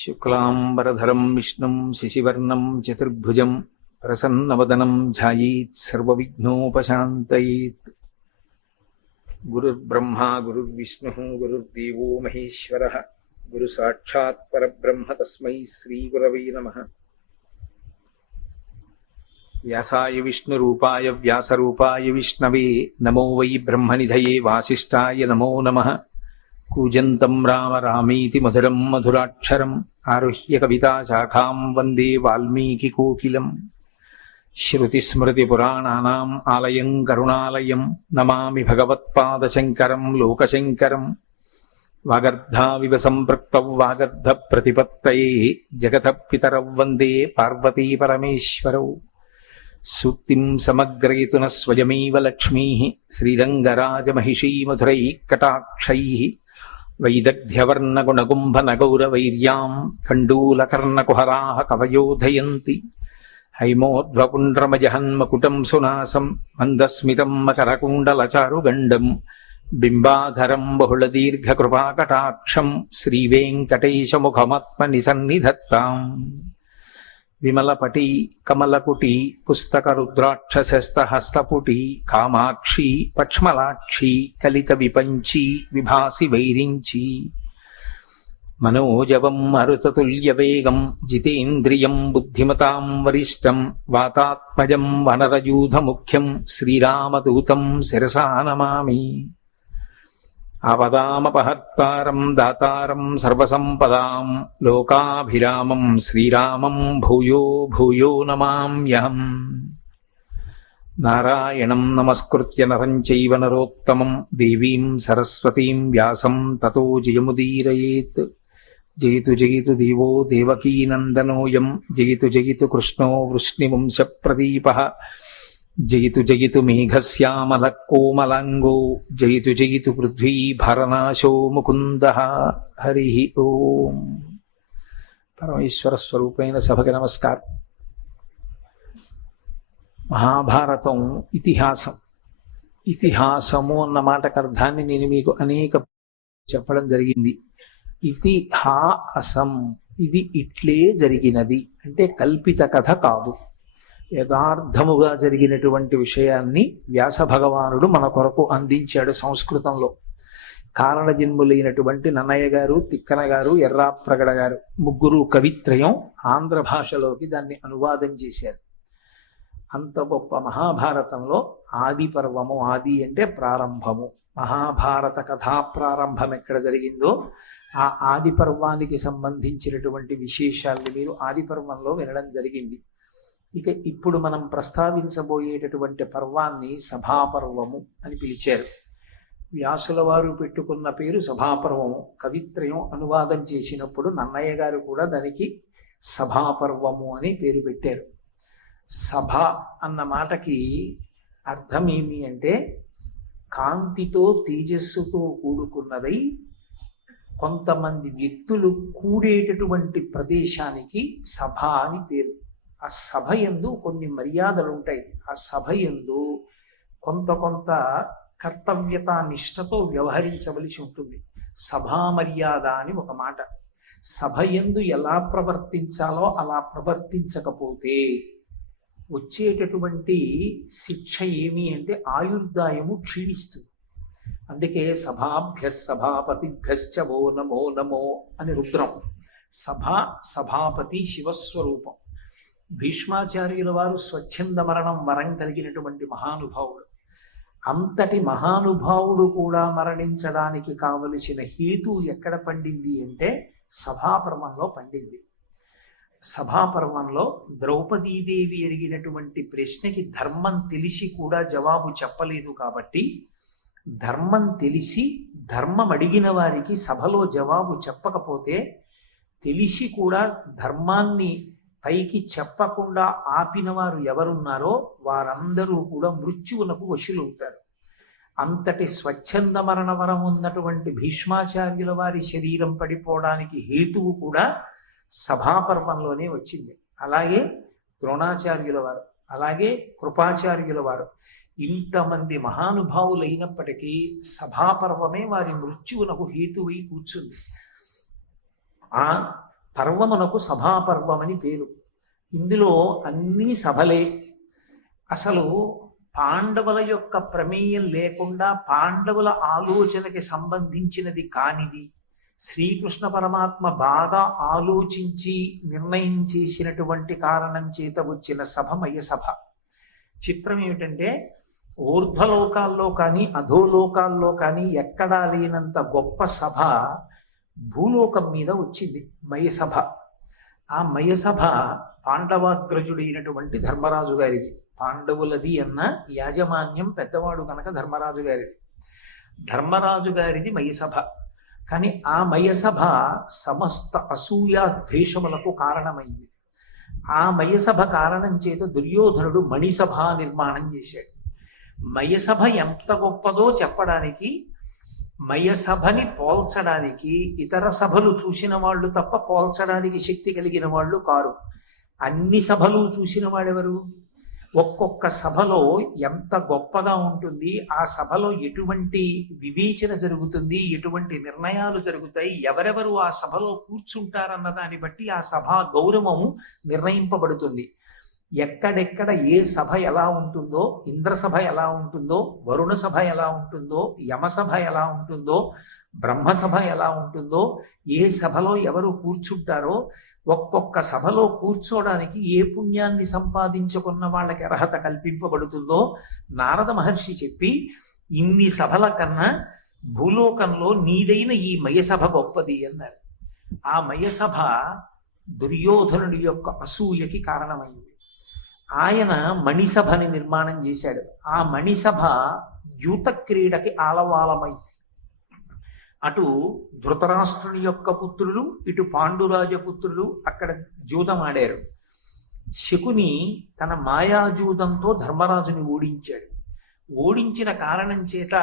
శుక్లాంబరధరం విష్ణుం శశివర్ణం చతుర్భుజం ప్రసన్నవదనం ధ్యాయేత్ సర్వవిఘ్నోపశాంతయేత్. గురుర్బ్రహ్మా గురుర్విష్ణుః గురుర్దేవో మహేశ్వరః గురు సాక్షాత్ పరబ్రహ్మ తస్మై శ్రీ గురవే నమః. వ్యాసాయ విష్ణురూపాయ వ్యాసరూపాయ విష్ణవే నమో వై బ్రహ్మనిధయే వాసిష్ఠాయ నమో నమః. కూజంతం రామ రామీతి మధురం మధురాక్షరం ఆరుహ్య కవితాశాఖాం వందే వాల్మీకికోకిలం. శ్రుతిస్మృతిపురాణానాం ఆలయం కరుణాలయం నమామి భగవత్పాదశంకరం లోకశంకరం. వాగర్ధావివ సంపృక్తౌ వాగర్ధప్రతిపత్తయే జగతః పితరౌ వందే పార్వతీ పరమేశ్వరౌ. సూక్తిం సమగ్రయతున స్వయమేవ లక్ష్మీః శ్రీరంగరాజమహిషీ మధురైః కటాక్షైః. వైదగ్ధ్యవర్ణగుణగుంభనగౌరవైర్యాం కండూలకర్ణకుహరాः కవయోధయంతి. హైమోధ్వపుండ్రమజహన్మకుటం సునాసం మందస్మితం మకరకుండలచారుగండం. బింబాధరం బహుళదీర్ఘకృపాకటాక్షం శ్రీవేంకటేశముఖమాత్మనిసన్నిధత్తాం. విమలపటి కమలకుటి పుస్తకరుద్రాక్షసస్తహస్తపుటి కామాక్షి పక్ష్మలాక్షి కలిత విపంచి విభాసి వైరించి. మనోజవం మరుతతుల్యవేగం జితేంద్రియం బుద్ధిమతాం వరిష్టం వాతాత్మజం వనరయూధముఖ్యం శ్రీరామదూతం శిరసా నమామి. ఆపదామపహర్తారం దాతారం సర్వసంపదాం లోకాభిరామం శ్రీరామం భూయో భూయో నమామ్యహం. నారాయణం నమస్కృత్య నరం చైవ నరోత్తమం దేవీం సరస్వతీం వ్యాసం తతో జయముదీరయేత్. జయతు జయతు దేవో దేవకీనందనోయం జయతు జయతు కృష్ణో వృష్ణివంశప్రదీపః. జయతు జయతు మేఘశ్యామలః కోమలాంగో జయతు జయతు పృథ్వీభరనాశో ముకుందః. హరి ఓం. పరమేశ్వర స్వరూపైన సభకి నమస్కారం. మహాభారతం ఇతిహాసం. ఇతిహాసము అన్న మాటకు అర్థాన్ని నేను మీకు అనేక చెప్పడం జరిగింది. ఇతిహాసం ఇది ఇట్లే జరిగినది అంటే కల్పిత కథ కాదు, యథార్థముగా జరిగినటువంటి విషయాన్ని వ్యాస భగవానుడు మన కొరకు అందించాడు సంస్కృతంలో. కారణజన్ములైనటువంటి నన్నయ్య గారు, తిక్కన గారు, ఎర్రాప్రగడ గారు ముగ్గురు కవిత్రయం ఆంధ్ర భాషలోకి దాన్ని అనువాదం చేశారు. అంత గొప్ప మహాభారతంలో ఆది పర్వము, ఆది అంటే ప్రారంభము, మహాభారత కథా ప్రారంభం ఎక్కడ జరిగిందో ఆ ఆది పర్వానికి సంబంధించినటువంటి విశేషాలను మీరు ఆది పర్వంలో వినడం జరిగింది. ఇక ఇప్పుడు మనం ప్రస్తావించబోయేటటువంటి పర్వాన్ని సభాపర్వము అని పిలిచారు. వ్యాసుల వారు పెట్టుకున్న పేరు సభాపర్వము. కవిత్రయం అనువాదం చేసినప్పుడు నన్నయ్య గారు కూడా దానికి సభాపర్వము అని పేరు పెట్టారు. సభ అన్న మాటకి అర్థం ఏమి అంటే కాంతితో తేజస్సుతో కూడుకున్నదై కొంతమంది వ్యక్తులు కూడేటటువంటి ప్రదేశానికి సభ అని పేరు. ఆ సభ యందు కొన్ని మర్యాదలు ఉంటాయి. ఆ సభ యందు కొంత కర్తవ్యత నిష్ఠతో వ్యవహరించవలసి ఉంటుంది. సభా మర్యాద అని ఒక మాట. సభ యందు ఎలా ప్రవర్తించాలో అలా ప్రవర్తించకపోతే వచ్చేటటువంటి శిక్ష ఏమి అంటే ఆయుర్దాయము క్షీణిస్తుంది. అందుకే సభాభ్య సభాపతిభ్యశ్చ వో నమో నమో అని రుద్రం. సభ సభాపతి శివస్వరూపం. భీష్మాచార్యుల వారు స్వచ్ఛంద మరణం వరం కలిగినటువంటి మహానుభావుడు. అంతటి మహానుభావుడు కూడా మరణించడానికి కావలసిన హేతు ఎక్కడ పండింది అంటే సభాపర్వంలో పండింది. సభాపర్వంలో ద్రౌపదీదేవి అడిగినటువంటి ప్రశ్నకి ధర్మం తెలిసి కూడా జవాబు చెప్పలేదు కాబట్టి ధర్మం తెలిసి ధర్మం అడిగిన వారికి సభలో జవాబు చెప్పకపోతే తెలిసి కూడా ధర్మాన్ని పైకి చెప్పకుండా ఆపిన వారు ఎవరున్నారో వారందరూ కూడా మృత్యువునకు వశులవుతారు. అంతటి స్వచ్ఛంద మరణ వరం ఉన్నటువంటి భీష్మాచార్యుల వారి శరీరం పడిపోవడానికి హేతువు కూడా సభాపర్వంలోనే వచ్చింది. అలాగే ద్రోణాచార్యుల వారు, అలాగే కృపాచార్యుల వారు, ఇంతమంది మహానుభావులైనప్పటికీ సభాపర్వమే వారి మృత్యువునకు హేతువై కూర్చుంది. ఆ పర్వమునకు సభాపర్వమని పేరు. ఇందులో అన్ని సభలే. అసలు పాండవుల యొక్క ప్రమేయం లేకుండా పాండవుల ఆలోచనకి సంబంధించినది కానిది, శ్రీకృష్ణ పరమాత్మ బాగా ఆలోచించి నిర్ణయం చేసినటువంటి కారణం చేత వచ్చిన సభ మయసభ. చిత్రం ఏమిటంటే ఊర్ధ్వలోకాల్లో కానీ అధోలోకాల్లో కానీ ఎక్కడా లేనంత గొప్ప సభ భూలోకం మీద వచ్చింది మయసభ. ఆ మయసభ పాండవాగ్రజుడైనటువంటి ధర్మరాజు గారిది. పాండవులది అన్న యాజమాన్యం పెద్దవాడు కనుక ధర్మరాజు గారిది. ధర్మరాజు గారిది మయసభ. కానీ ఆ మయసభ సమస్త అసూయ ద్వేషములకు కారణమైంది. ఆ మయసభ కారణం చేత దుర్యోధనుడు మణిసభ నిర్మాణం చేశాడు. మయసభ ఎంత గొప్పదో చెప్పడానికి, మయసభని పోల్చడానికి ఇతర సభలు చూసిన వాళ్ళు తప్ప పోల్చడానికి శక్తి కలిగిన వాళ్ళు కారు. అన్ని సభలు చూసిన వాడెవరు? ఒక్కొక్క సభలో ఎంత గొప్పగా ఉంటుంది, ఆ సభలో ఎటువంటి వివేచన జరుగుతుంది, ఎటువంటి నిర్ణయాలు జరుగుతాయి, ఎవరెవరు ఆ సభలో కూర్చుంటారన్న దాన్ని బట్టి ఆ సభ గౌరవం నిర్ణయింపబడుతుంది. ఎక్కడెక్కడ ఏ సభ ఎలా ఉంటుందో, ఇంద్రసభ ఎలా ఉంటుందో, వరుణ సభ ఎలా ఉంటుందో, యమసభ ఎలా ఉంటుందో, బ్రహ్మసభ ఎలా ఉంటుందో, ఏ సభలో ఎవరు కూర్చుంటారో, ఒక్కొక్క సభలో కూర్చోడానికి ఏ పుణ్యాన్ని సంపాదించుకున్న వాళ్ళకి అర్హత కల్పింపబడుతుందో నారద మహర్షి చెప్పి, ఇన్ని సభల కన్నా భూలోకంలో నీదైన ఈ మయసభ గొప్పది అన్నారు. ఆ మయసభ దుర్యోధనుడి యొక్క అసూయకి కారణమైంది. ఆయన మణిసభని నిర్మాణం చేశాడు. ఆ మణిసభ యూత క్రీడకి ఆలవాలమైంది. అటు ధృతరాష్ట్రుని యొక్క పుత్రులు, ఇటు పాండురాజపుత్రులు అక్కడ జూదమాడారు. శకుని తన మాయాజూదంతో ధర్మరాజుని ఓడించాడు. ఓడించిన కారణం చేత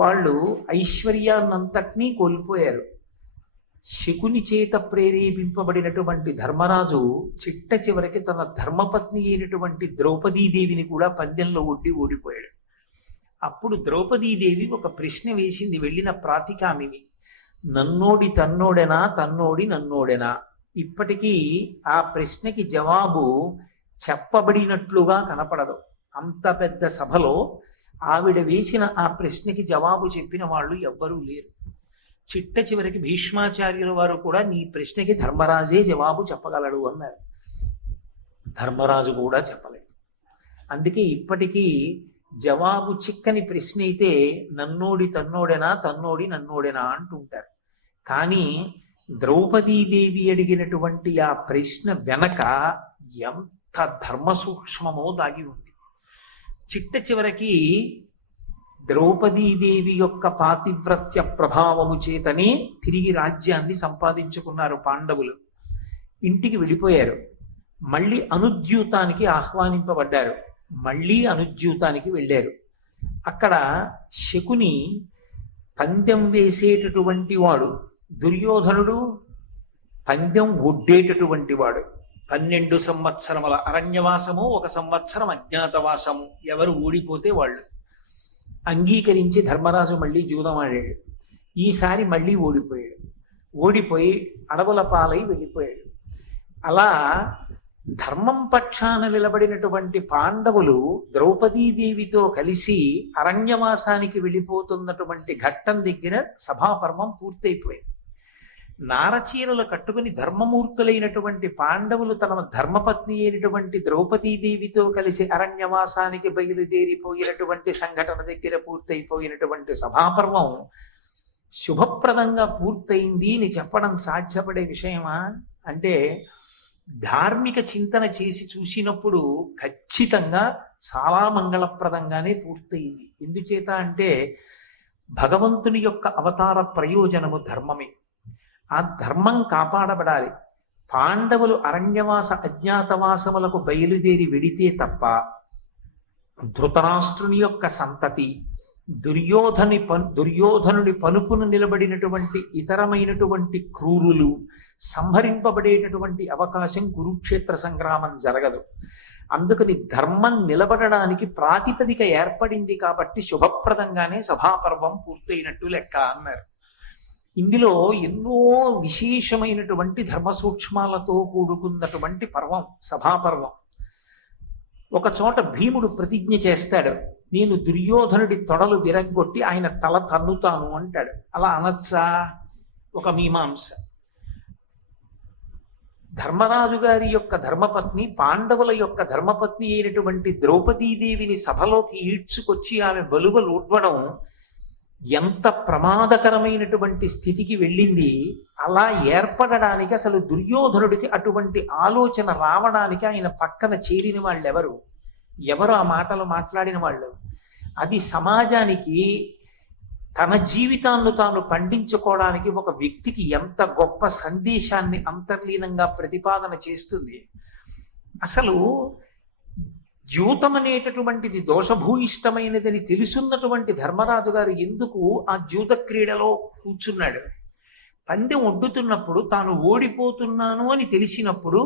వాళ్ళు ఐశ్వర్యాన్నంతటినీ కోల్పోయారు. శకుని చేత ప్రేరేపింపబడినటువంటి ధర్మరాజు చిట్ట చివరికి తన ధర్మపత్ని అయినటువంటి ద్రౌపదీదేవిని కూడా పందెంలో ఒడ్డి ఓడిపోయాడు. అప్పుడు ద్రౌపదీదేవి ఒక ప్రశ్న వేసింది వెళ్ళిన ప్రాతికామిని, నన్నోడి తన్నోడెనా, తన్నోడి నన్నోడెనా? ఇప్పటికీ ఆ ప్రశ్నకి జవాబు చెప్పబడినట్లుగా కనపడదు. అంత పెద్ద సభలో ఆవిడ వేసిన ఆ ప్రశ్నకి జవాబు చెప్పిన వాళ్ళు ఎవ్వరూ లేరు. చిట్ట చివరికి భీష్మాచార్యుల వారు కూడా నీ ప్రశ్నకి ధర్మరాజే జవాబు చెప్పగలడు అన్నారు. ధర్మరాజు కూడా చెప్పలేదు. అందుకే ఇప్పటికీ జవాబు చిక్కని ప్రశ్న అయితే నన్నోడి తన్నోడెనా, తన్నోడి నన్నోడెనా అంటుంటారు. కానీ ద్రౌపదీదేవి అడిగినటువంటి ఆ ప్రశ్న వెనక ఎంత ధర్మ సూక్ష్మమో దాగి ఉంది. చిట్ట చివరికి ద్రౌపదీదేవి యొక్క పాతివ్రత్య ప్రభావము చేతనే తిరిగి రాజ్యాన్ని సంపాదించుకున్నారు పాండవులు. ఇంటికి వెళ్ళిపోయారు. మళ్ళీ అనుద్యూతానికి ఆహ్వానింపబడ్డారు. మళ్ళీ అనుద్యూతానికి వెళ్ళారు. అక్కడ శకుని పందెం వేసేటటువంటి వాడు, దుర్యోధనుడు పందెం ఒడ్డేటటువంటి వాడు. 12 సంవత్సరముల అరణ్యవాసము, 1 సంవత్సరం అజ్ఞాతవాసము. ఎవరు ఓడిపోతే వాళ్ళు. అంగీకరించి ధర్మరాజు మళ్ళీ జూదం ఆడాడు. ఈసారి మళ్ళీ ఓడిపోయాడు. ఓడిపోయి అడవుల పాలై వెళ్ళిపోయాడు. అలా ధర్మం పక్షాన నిలబడినటువంటి పాండవులు ద్రౌపదీదేవితో కలిసి అరణ్యవాసానికి వెళ్ళిపోతున్నటువంటి ఘట్టం దగ్గర సభాపర్వం పూర్తయిపోయింది. నారచీరలు కట్టుకుని ధర్మమూర్తులైనటువంటి పాండవులు తన ధర్మపత్ని అయినటువంటి ద్రౌపదీదేవితో కలిసి అరణ్యవాసానికి బయలుదేరిపోయినటువంటి సంఘటన దగ్గర పూర్తయిపోయినటువంటి సభాపర్వం శుభప్రదంగా పూర్తయింది అని చెప్పడం సాధ్యపడే విషయమా అంటే, ధార్మిక చింతన చేసి చూసినప్పుడు ఖచ్చితంగా చాలా మంగళప్రదంగానే పూర్తయింది. ఎందుచేత అంటే భగవంతుని యొక్క అవతార ప్రయోజనము ధర్మమే. ఆ ధర్మం కాపాడబడాలి. పాండవులు అరణ్యవాస అజ్ఞాతవాసములకు బయలుదేరి వెడితే తప్ప ధృతరాష్ట్రుని యొక్క సంతతి, దుర్యోధనుడి పలుపును నిలబడినటువంటి ఇతరమైనటువంటి క్రూరులు సంహరింపబడేటటువంటి అవకాశం కురుక్షేత్ర సంగ్రామం జరగదు. అందుకని ధర్మం నిలబడడానికి ప్రాతిపదిక ఏర్పడింది కాబట్టి శుభప్రదంగానే సభాపర్వం పూర్తయినట్టు లెక్క అన్నారు. ఇందులో ఎన్నో విశేషమైనటువంటి ధర్మ సూక్ష్మాలతో కూడుకున్నటువంటి పర్వం సభాపర్వం. ఒక చోట భీముడు ప్రతిజ్ఞ చేస్తాడు, నేను దుర్యోధనుడి తొడలు విరగ్గొట్టి ఆయన తల తన్నుతాను అంటాడు. అలా అనొచ్చా? ఒక మీమాంస. ధర్మరాజు గారి యొక్క ధర్మపత్ని, పాండవుల యొక్క ధర్మపత్ని అయినటువంటి ద్రౌపదీదేవిని సభలోకి ఈడ్చుకొచ్చి ఆమె బలువలు ఊడ్వడం ఎంత ప్రమాదకరమైనటువంటి స్థితికి వెళ్ళింది. అలా ఏర్పడడానికి అసలు దుర్యోధనుడికి అటువంటి ఆలోచన రావడానికి ఆయన పక్కన చేరిన వాళ్ళు ఎవరు ఆ మాటలు మాట్లాడిన వాళ్ళు? అది సమాజానికి తన జీవితాన్ని తాను పండించుకోవడానికి ఒక వ్యక్తికి ఎంత గొప్ప సందేశాన్ని అంతర్లీనంగా ప్రతిపాదన చేస్తుంది. అసలు ద్యూతం అనేటటువంటిది దోషభూయిష్టమైనదని తెలుసున్నటువంటి ధర్మరాజు గారు ఎందుకు ఆ ద్యూత క్రీడలో కూర్చున్నాడు? పందెం ఒడ్డుతున్నప్పుడు తాను ఓడిపోతున్నాను అని తెలిసినప్పుడు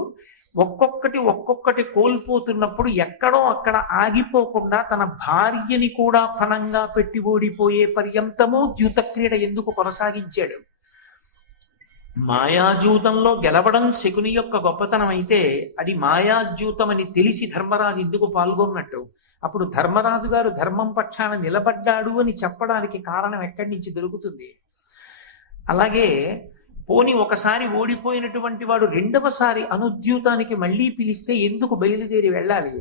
ఒక్కొక్కటి కోల్పోతున్నప్పుడు ఎక్కడో అక్కడ ఆగిపోకుండా తన భార్యని కూడా పణంగా పెట్టి ఓడిపోయే పర్యంతము ద్యూత క్రీడ ఎందుకు కొనసాగించాడు? మాయాజూతంలో గెలవడం శకుని యొక్క గొప్పతనం అయితే అది మాయాజూతం అని తెలిసి ధర్మరాజు ఎందుకు పాల్గొన్నట్టు? అప్పుడు ధర్మరాజు గారు ధర్మం పక్షాన నిలబడ్డాడు అని చెప్పడానికి కారణం ఎక్కడి నుంచి దొరుకుతుంది? అలాగే పోని ఒకసారి ఓడిపోయినటువంటి వాడు రెండవసారి అనుద్యూతానికి మళ్ళీ పిలిస్తే ఎందుకు బయలుదేరి వెళ్ళాలి?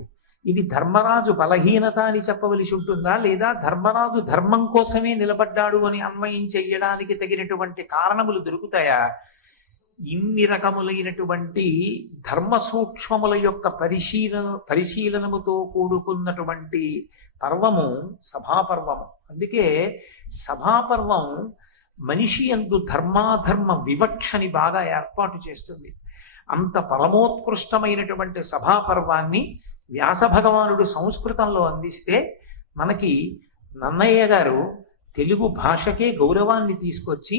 ఇది ధర్మరాజు బలహీనత అని చెప్పవలసి ఉంటుందా, లేదా ధర్మరాజు ధర్మం కోసమే నిలబడ్డాడు అని అన్వయం చెయ్యడానికి తగినటువంటి కారణములు దొరుకుతాయా? ఇన్ని రకములైనటువంటి ధర్మ సూక్ష్మముల యొక్క పరిశీలనముతో కూడుకున్నటువంటి పర్వము సభాపర్వము. అందుకే సభాపర్వం మనిషి యందు ధర్మాధర్మ వివక్షని బాగా ఏర్పాటు చేస్తుంది. అంత పరమోత్కృష్టమైనటువంటి సభాపర్వాన్ని వ్యాస భగవానుడు సంస్కృతంలో అందిస్తే మనకి నన్నయ్య గారు తెలుగు భాషకే గౌరవాన్ని తీసుకొచ్చి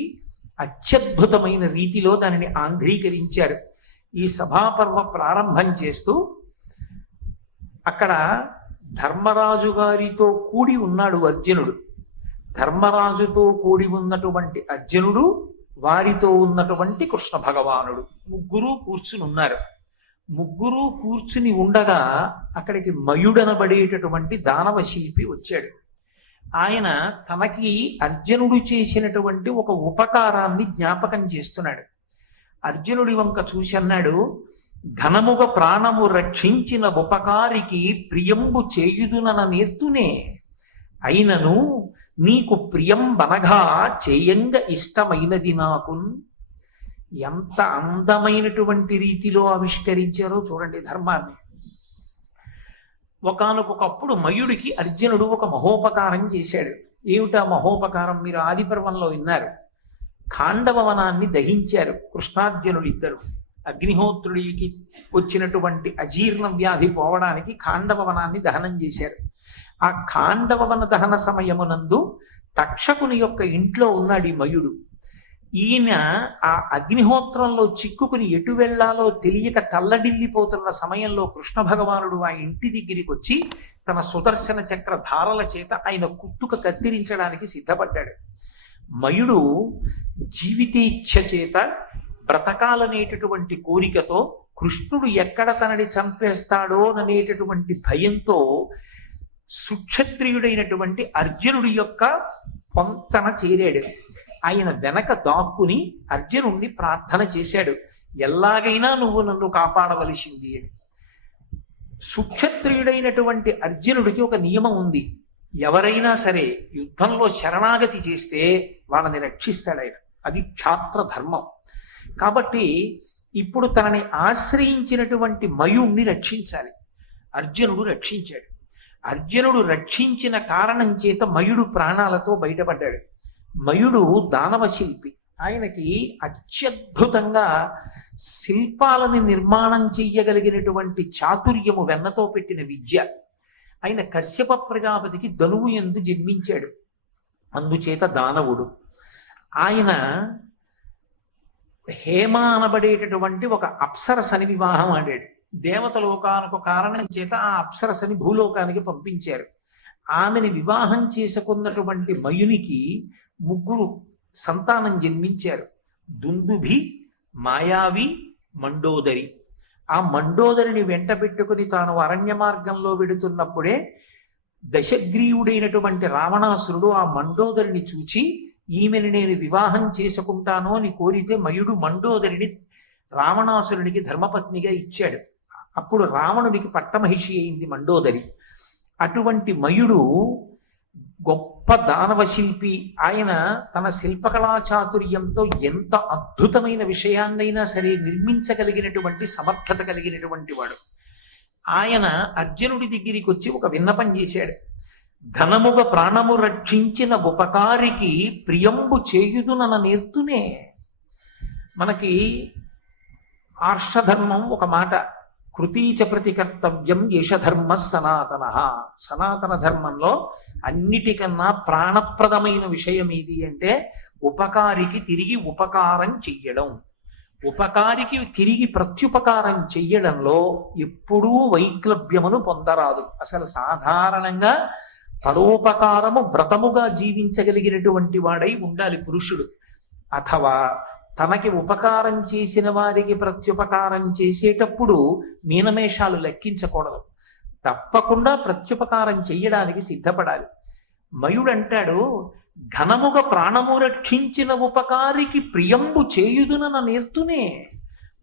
అత్యద్భుతమైన రీతిలో దానిని ఆంధ్రీకరించారు. ఈ సభాపర్వ ప్రారంభం చేస్తూ అక్కడ ధర్మరాజు గారితో కూడి ఉన్నాడు అర్జునుడు. ధర్మరాజుతో కూడి ఉన్నటువంటి అర్జునుడు, వారితో ఉన్నటువంటి కృష్ణ భగవానుడు ముగ్గురు కూర్చుని ఉన్నారు. ముగ్గురు కూర్చుని ఉండగా అక్కడికి మయుడనబడేటటువంటి దానవ శిల్పి వచ్చాడు. ఆయన తనకి అర్జునుడు చేసినటువంటి ఒక ఉపకారాన్ని జ్ఞాపకం చేస్తున్నాడు. అర్జునుడి వంక చూసి అన్నాడు, ఘనముగ ప్రాణము రక్షించిన ఉపకారికి ప్రియంబు చేయుదునన నేర్తునే, అయినను నీకు ప్రియం బనగా చేయంగ ఇష్టమైనది నాకు. ఎంత అందమైనటువంటి రీతిలో ఆవిష్కరించారో చూడండి ధర్మాన్ని. ఒకానొకప్పుడు మయుడికి అర్జునుడు ఒక మహోపకారం చేశాడు. ఏమిటా మహోపకారం? మీరు ఆదిపర్వంలో విన్నారు. ఖాండవ వనాన్ని దహించారు కృష్ణార్జునుడు ఇద్దరు. అగ్నిహోత్రుడికి వచ్చినటువంటి అజీర్ణ వ్యాధి పోవడానికి ఖాండవ వనాన్ని దహనం చేశారు. ఆ ఖాండవ వన దహన సమయమునందు తక్షకుని యొక్క ఇంట్లో ఉన్నాడు ఈ మయుడు. ఈయన ఆ అగ్నిహోత్రంలో చిక్కుకుని ఎటు వెళ్లాలో తెలియక తల్లడిల్లిపోతున్న సమయంలో కృష్ణ భగవానుడు ఆ ఇంటి దగ్గరికి వచ్చి తన సుదర్శన చక్ర ధారల చేత ఆయన కుట్టుక కత్తిరించడానికి సిద్ధపడ్డాడు. మయుడు జీవితేచ్ఛ చేత బ్రతకాలనేటటువంటి కోరికతో కృష్ణుడు ఎక్కడ తనని చంపేస్తాడో అనేటటువంటి భయంతో సుక్షత్రియుడైనటువంటి అర్జునుడి యొక్క పొంతన చేరాడు. ఆయన వెనక దాక్కుని అర్జునుడిని ప్రార్థన చేశాడు, ఎలాగైనా నువ్వు నన్ను కాపాడవలసింది అని. సుక్షత్రియుడైనటువంటి అర్జునుడికి ఒక నియమం ఉంది, ఎవరైనా సరే యుద్ధంలో శరణాగతి చేస్తే వాళ్ళని రక్షిస్తాడు ఆయన. అది క్షాత్ర ధర్మం. కాబట్టి ఇప్పుడు తనని ఆశ్రయించినటువంటి మయుణ్ణి రక్షించాలి. అర్జునుడు రక్షించాడు. అర్జునుడు రక్షించిన కారణం చేత మయుడు ప్రాణాలతో బయటపడ్డాడు. మయుడు దానవ శిల్పి. ఆయనకి అత్యద్భుతంగా శిల్పాలని నిర్మాణం చెయ్యగలిగినటువంటి చాతుర్యము వెన్నతో పెట్టిన విద్య. ఆయన కశ్యప ప్రజాపతికి ధనువు యందు జన్మించాడు, అందుచేత దానవుడు. ఆయన హేమ అనబడేటటువంటి ఒక అప్సరసని వివాహం ఆడాడు. దేవతలోకానికి కారణం చేత ఆ అప్సరసని భూలోకానికి పంపించారు. ఆమెని వివాహం చేసుకున్నటువంటి మయునికి ముగ్గురు సంతానం జన్మించారు. దుందుభి, మాయావి, మండోదరి. ఆ మండోదరిని వెంట పెట్టుకుని తాను అరణ్య మార్గంలో వెడుతున్నప్పుడే దశగ్రీవుడైనటువంటి రావణాసురుడు ఆ మండోదరిని చూచి ఈమెను నేను వివాహం చేసుకుంటాను అని కోరితే మయుడు మండోదరిని రావణాసురునికి ధర్మపత్నిగా ఇచ్చాడు. అప్పుడు రావణుడికి పట్టమహిషి అయింది మండోదరి. అటువంటి మయుడు గొప్ప దానవ శిల్పి. ఆయన తన శిల్పకళా చాతుర్యంతో ఎంత అద్భుతమైన విషయాన్నైనా సరే నిర్మించగలిగినటువంటి సమర్థత కలిగినటువంటి వాడు. ఆయన అర్జునుడి దగ్గరికి వచ్చి ఒక విన్నపం చేశాడు. ధనముగ ప్రాణము రక్షించిన ఉపకారికి ప్రియంబు చేయుదునన నేర్తునే. మనకి ఆర్షధర్మం ఒక మాట, కృతీచ ప్రతికర్తవ్యం యశధర్మ సనాతన. సనాతన ధర్మంలో అన్నిటికన్నా ప్రాణప్రదమైన విషయం ఏది అంటే ఉపకారికి తిరిగి ఉపకారం చెయ్యడం. ఉపకారికి తిరిగి ప్రత్యుపకారం చెయ్యడంలో ఎప్పుడూ వైక్లభ్యమును పొందరాదు. అసలు సాధారణంగా పరోపకారము వ్రతముగా జీవించగలిగినటువంటి వాడై ఉండాలి పురుషుడు. అథవా తనకి ఉపకారం చేసిన వారికి ప్రత్యుపకారం చేసేటప్పుడు మీనమేషాలు లెక్కించకూడదు. తప్పకుండా ప్రత్యుపకారం చెయ్యడానికి సిద్ధపడాలి. మయుడంటాడు, ఘనముగ ప్రాణము రక్షించిన ఉపకారికి ప్రియంబు చేయుదునన నేర్తునే.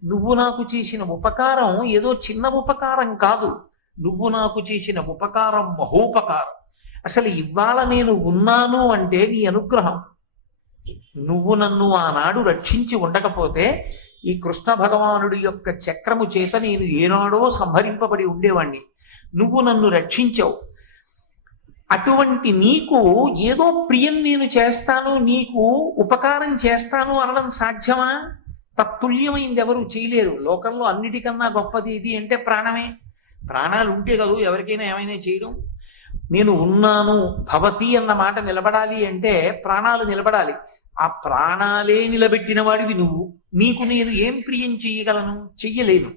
నువ్వు నాకు చేసిన ఉపకారం ఏదో చిన్న ఉపకారం కాదు, నువ్వు నాకు చేసిన ఉపకారం మహోపకారం. అసలు ఇవాళ నేను ఉన్నాను అంటే నీ అనుగ్రహం. నువ్వు నన్ను ఆనాడు రక్షించి ఉండకపోతే ఈ కృష్ణ భగవానుడి యొక్క చక్రము చేత నేను ఏనాడో సంహరింపబడి ఉండేవాణ్ణి. నువ్వు నన్ను రక్షించావు. అటువంటి నీకు ఏదో ప్రియం నేను చేస్తాను, నీకు ఉపకారం చేస్తాను అనడం సాధ్యమా? తత్తుల్యమైంది ఎవరు చేయలేరు. లోకంలో అన్నిటికన్నా గొప్పది ఇది అంటే ప్రాణమే. ప్రాణాలు ఉంటే కదా ఎవరికైనా ఏమైనా చేయడం. నేను ఉన్నాను భవతి అన్న మాట నిలబడాలి అంటే ప్రాణాలు నిలబడాలి. ఆ ప్రాణాలే నిలబెట్టిన వాడివి నువ్వు. నీకు నేను ఏం ప్రియం చెయ్యగలను? చెయ్యలేను.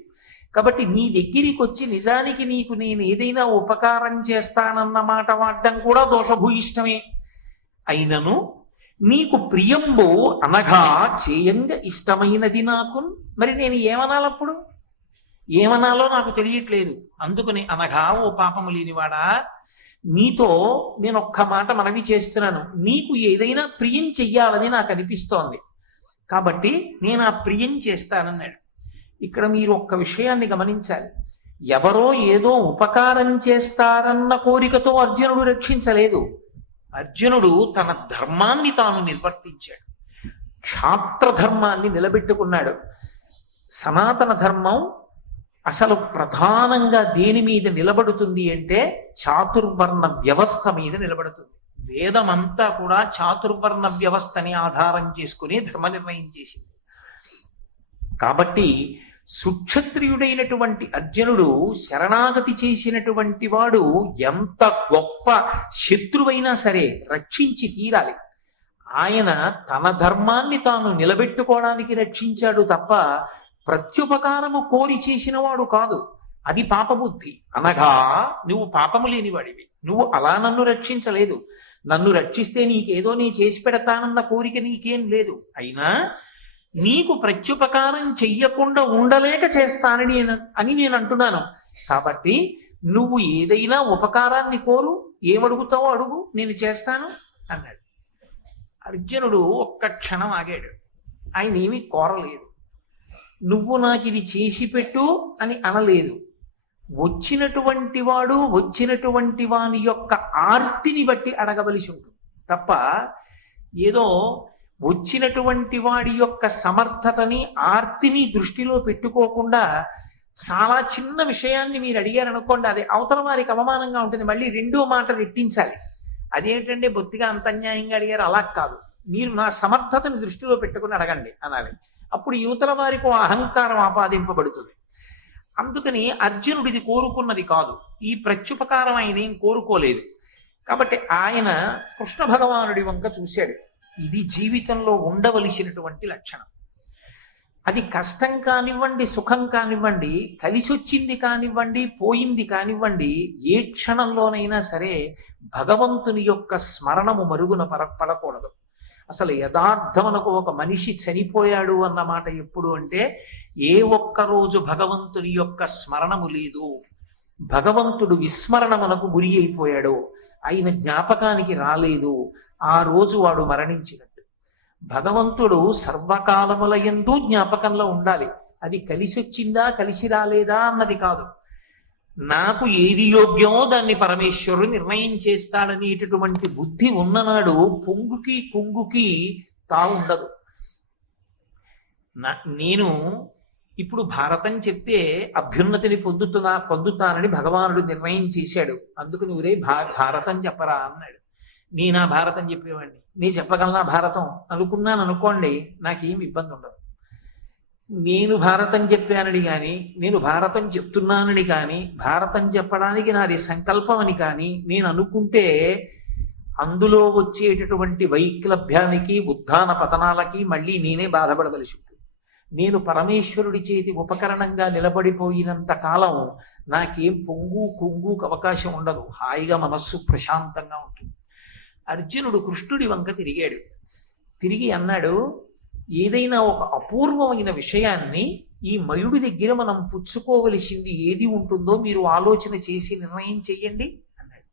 కాబట్టి నీ దగ్గరికి వచ్చి నిజానికి నీకు నేను ఏదైనా ఉపకారం చేస్తానన్న మాట వాడడం కూడా దోషభూయిష్టమే. అయినను నీకు ప్రియంబో అనగా చేయంగా ఇష్టమైనది నాకు. మరి నేను ఏమనాలప్పుడు? ఏమనాలో నాకు తెలియట్లేదు. అందుకని అనగా ఓ పాపము లేనివాడా, నీతో నేను ఒక్క మాట మనవి చేస్తున్నాను. నీకు ఏదైనా ప్రియం చెయ్యాలని నాకు అనిపిస్తోంది కాబట్టి నేను ఆ ప్రియం చేస్తానన్నాడు. ఇక్కడ మీరు ఒక్క విషయాన్ని గమనించాలి. ఎవరో ఏదో ఉపకారం చేస్తారన్న కోరికతో అర్జునుడు రక్షించలేదు. అర్జునుడు తన ధర్మాన్ని తాను నిర్వర్తించాడు. క్షాత్రధర్మాన్ని నిలబెట్టుకున్నాడు. సనాతన ధర్మం అసలు ప్రధానంగా దేని మీద నిలబడుతుంది అంటే చాతుర్వర్ణ వ్యవస్థ మీద నిలబడుతుంది. వేదమంతా కూడా చాతుర్వర్ణ వ్యవస్థని ఆధారం చేసుకుని ధర్మ నిర్ణయం చేసింది. కాబట్టి సుక్షత్రియుడైనటువంటి అర్జునుడు శరణాగతి చేసినటువంటి వాడు ఎంత గొప్ప శత్రువైనా సరే రక్షించి తీరాలి. ఆయన తన ధర్మాన్ని తాను నిలబెట్టుకోవడానికి రక్షించాడు తప్ప ప్రత్యుపకారము కోరి చేసిన వాడు కాదు. అది పాపబుద్ధి. అనగా నువ్వు పాపము లేనివాడివి. నువ్వు అలా నన్ను రక్షించలేదు. నన్ను రక్షిస్తే నీకేదో నీ చేసి పెడతానన్న కోరిక నీకేం లేదు. అయినా నీకు ప్రత్యుపకారం చెయ్యకుండా ఉండలేక చేస్తానని నేను అంటున్నాను. కాబట్టి నువ్వు ఏదైనా ఉపకారాన్ని కోరు, ఏమడుగుతావో అడుగు, నేను చేస్తాను అన్నాడు. అర్జునుడు ఒక్క క్షణం ఆగాడు. ఆయన ఏమీ కోరలేదు. నువ్వు నాకు ఇది చేసి పెట్టు అని అనలేదు. వచ్చినటువంటి వాడు వచ్చినటువంటి వాని యొక్క ఆర్తిని బట్టి అడగవలసి ఉంటుంది తప్ప ఏదో వచ్చినటువంటి వాడి యొక్క సమర్థతని ఆర్తిని దృష్టిలో పెట్టుకోకుండా చాలా చిన్న విషయాన్ని మీరు అడిగారనుకోండి, అది అవతల వారికి అవమానంగా ఉంటుంది. మళ్ళీ రెండో మాట రెట్టించాలి. అదేంటంటే బొత్తిగా అంత అన్యాయంగా అడిగారు, అలా కాదు, మీరు నా సమర్థతని దృష్టిలో పెట్టుకుని అడగండి అనాలి. అప్పుడు యువతల వారికి అహంకారం ఆపాదింపబడుతుంది. అందుకని అర్జునుడిది కోరుకున్నది కాదు, ఈ ప్రత్యుపకారం ఆయన ఏం కోరుకోలేదు. కాబట్టి ఆయన కృష్ణ భగవానుడి వంక చూశాడు. ఇది జీవితంలో ఉండవలసినటువంటి లక్షణం. అది కష్టం కానివ్వండి, సుఖం కానివ్వండి, కలిసొచ్చింది కానివ్వండి, పోయింది కానివ్వండి, ఏ క్షణంలోనైనా సరే భగవంతుని యొక్క స్మరణము మరుగున పడకూడదు. అసలు యథార్థమునకు ఒక మనిషి చనిపోయాడు అన్న మాట ఎప్పుడు అంటే, ఏ ఒక్క రోజు భగవంతుని యొక్క స్మరణము లేదు, భగవంతుడు విస్మరణమునకు గురి అయిపోయాడు, ఆయన జ్ఞాపకానికి రాలేదు, ఆ రోజు వాడు మరణించినట్టు. భగవంతుడు సర్వకాలముల యందు జ్ఞాపకంలో ఉండాలి. అది కలిసి వచ్చిందా కలిసి రాలేదా అన్నది కాదు. నాకు ఏది యోగ్యమో దాన్ని పరమేశ్వరుడు నిర్ణయం చేస్తాడనేటటువంటి బుద్ధి ఉన్ననాడు పొంగుకి కుంగుకి తావుండదు. నేను ఇప్పుడు భారతం చెప్తే అభ్యున్నతిని పొందుతానని భగవానుడు నిర్ణయం చేశాడు. అందుకు నువ్వురే భారతం చెప్పరా అన్నాడు. నేనా భారతం చెప్పేవాడిని, నేను చెప్పగలనా భారతం అనుకున్నాను అనుకోండి, నాకేం ఇబ్బంది ఉండదు. నేను భారతం చెప్పానని కానీ, నేను భారతం చెప్తున్నానని కానీ, భారతం చెప్పడానికి నాది సంకల్పం అని కానీ నేను అనుకుంటే అందులో వచ్చేటటువంటి వైక్లభ్యానికి ఉత్థాన పతనాలకి మళ్ళీ నేనే బాధపడవలసి ఉంటుంది. నేను పరమేశ్వరుడి చేతి ఉపకరణంగా నిలబడిపోయినంత కాలం నాకేం పొంగు కుంగుకు అవకాశం ఉండదు. హాయిగా మనస్సు ప్రశాంతంగా ఉంటుంది. అర్జునుడు కృష్ణుడి వంక తిరిగాడు. తిరిగి అన్నాడు, ఏదైనా ఒక అపూర్వమైన విషయాన్ని ఈ మయుడి దగ్గర మనం పుచ్చుకోవలసింది ఏది ఉంటుందో మీరు ఆలోచన చేసి నిర్ణయం చెయ్యండి అన్నాడు.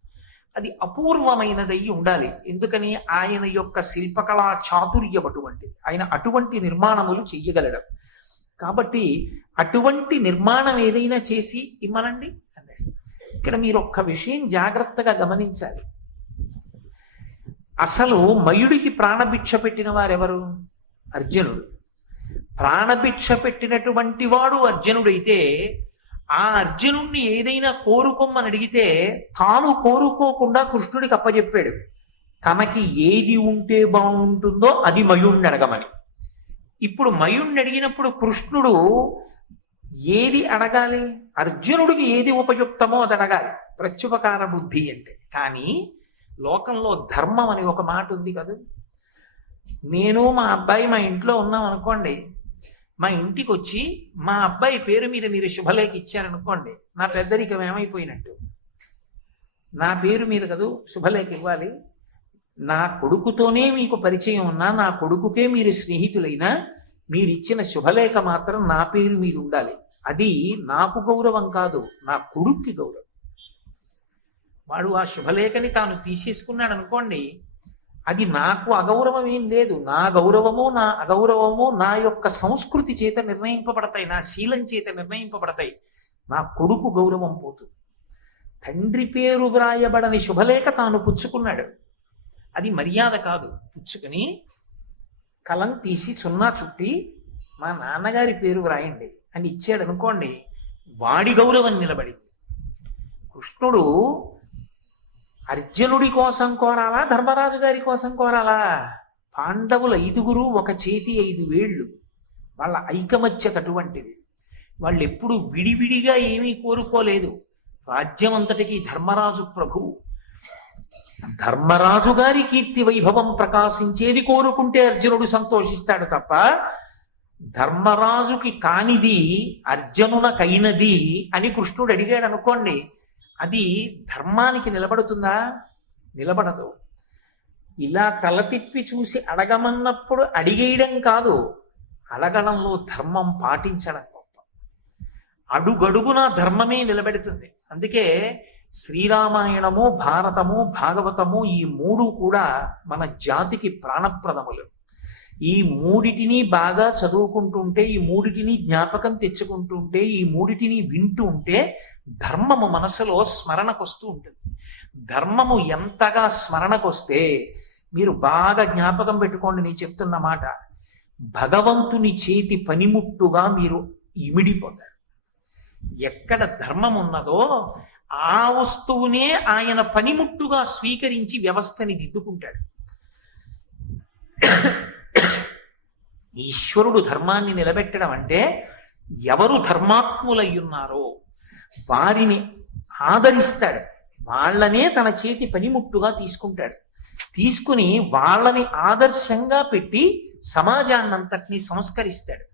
అది అపూర్వమైనదయ్యి ఉండాలి. ఎందుకని? ఆయన యొక్క శిల్పకళా చాతుర్యం అటువంటిది. ఆయన అటువంటి నిర్మాణములు చెయ్యగలడు. కాబట్టి అటువంటి నిర్మాణం ఏదైనా చేసి ఇమ్మనండి అన్నాడు. ఇక్కడ మీరు ఒక్క విషయం జాగ్రత్తగా గమనించాలి. అసలు మయుడికి ప్రాణభిక్ష పెట్టిన వారెవరు? అర్జునుడు. ప్రాణభిక్ష పెట్టినటువంటి వాడు అర్జునుడైతే ఆ అర్జునుణ్ణి ఏదైనా కోరుకోమని అడిగితే తాను కోరుకోకుండా కృష్ణుడికి అప్పచెప్పాడు. తనకి ఏది ఉంటే బాగుంటుందో అది మయుణ్ణి అడగమని. ఇప్పుడు మయుణ్ణి అడిగినప్పుడు కృష్ణుడు ఏది అడగాలి? అర్జునుడికి ఏది ఉపయుక్తమో అది అడగాలి. ప్రత్యుపకార బుద్ధి అంటే. కానీ లోకంలో ధర్మం అని ఒక మాట ఉంది కదా. నేను మా అబ్బాయి మా ఇంట్లో ఉన్నాం అనుకోండి, మా ఇంటికి వచ్చి మా అబ్బాయి పేరు మీద మీరు శుభలేఖ ఇచ్చారనుకోండి, నా పెద్దరికం ఏమైపోయినట్టు? నా పేరు మీద కదూ శుభలేఖ ఇవ్వాలి. నా కొడుకుతోనే మీకు పరిచయం ఉన్నా, నా కొడుకుకే మీరు స్నేహితులైనా, మీరిచ్చిన శుభలేఖ మాత్రం నా పేరు మీద ఉండాలి. అది నాకు గౌరవం కాదు, నా కొడుక్కి గౌరవం. వాడు ఆ శుభలేఖని తాను తీసేసుకున్నాడు అనుకోండి, అది నాకు అగౌరవం ఏం లేదు. నా గౌరవము నా అగౌరవము నా యొక్క సంస్కృతి చేత నిర్ణయింపబడతాయి, నా శీలం చేత నిర్ణయింపబడతాయి. నా కొడుకు గౌరవం పోతుంది. తండ్రి పేరు వ్రాయబడని శుభలేఖ తాను పుచ్చుకున్నాడు, అది మర్యాద కాదు. పుచ్చుకుని కలం తీసి సున్నా చుట్టి మా నాన్నగారి పేరు వ్రాయండి అని ఇచ్చాడు అనుకోండి, వాడి గౌరవం నిలబడింది. కృష్ణుడు అర్జునుడి కోసం కోరాలా, ధర్మరాజు గారి కోసం కోరాలా? పాండవుల 5 ఒక చేతి 5 వేళ్ళు, వాళ్ళ ఐకమత్యత అటువంటిది. వాళ్ళు ఎప్పుడు విడివిడిగా ఏమీ కోరుకోలేదు. రాజ్యం అంతటికి ధర్మరాజు ప్రభువు. ధర్మరాజు గారి కీర్తి వైభవం ప్రకాశించేది కోరుకుంటే అర్జునుడు సంతోషిస్తాడు తప్ప, ధర్మరాజుకి కానిది అర్జునునకైనది అని కృష్ణుడు అడిగాడు అనుకోండి, అది ధర్మానికి నిలబడుతుందా? నిలబడదు. ఇలా తల తిప్పి చూసి అడగమన్నప్పుడు అడిగేయడం కాదు, అడగడంలో ధర్మం పాటించడం గొప్ప. అడుగడుగున ధర్మమే నిలబెడుతుంది. అందుకే శ్రీరామాయణము, భారతము, భాగవతము ఈ 3 కూడా మన జాతికి ప్రాణప్రదములు. ఈ 3టిని బాగా చదువుకుంటుంటే, ఈ 3టిని జ్ఞాపకం తెచ్చుకుంటుంటే, ఈ 3టిని వింటూ ఉంటే ధర్మము మనసులో స్మరణకొస్తూ ఉంటుంది. ధర్మము ఎంతగా స్మరణకొస్తే మీరు బాగా జ్ఞాపకం పెట్టుకోండి. నేను చెప్తున్న మాట, భగవంతుని చేతి పనిముట్టుగా మీరు ఇమిడిపోతారు. ఎక్కడ ధర్మం ఉన్నదో ఆ వస్తువునే ఆయన పనిముట్టుగా స్వీకరించి వ్యవస్థని దిద్దుకుంటాడు. ఈశ్వరుడు ధర్మాన్ని నిలబెట్టడం అంటే ఎవరు ధర్మాత్ములయ్యున్నారో వారిని ఆదరిస్తాడు, వాళ్ళనే తన చేతి పనిముట్టుగా తీసుకుంటాడు. తీసుకుని వాళ్ళని ఆదర్శంగా పెట్టి సమాజాన్నంతటినీ సంస్కరిస్తాడు.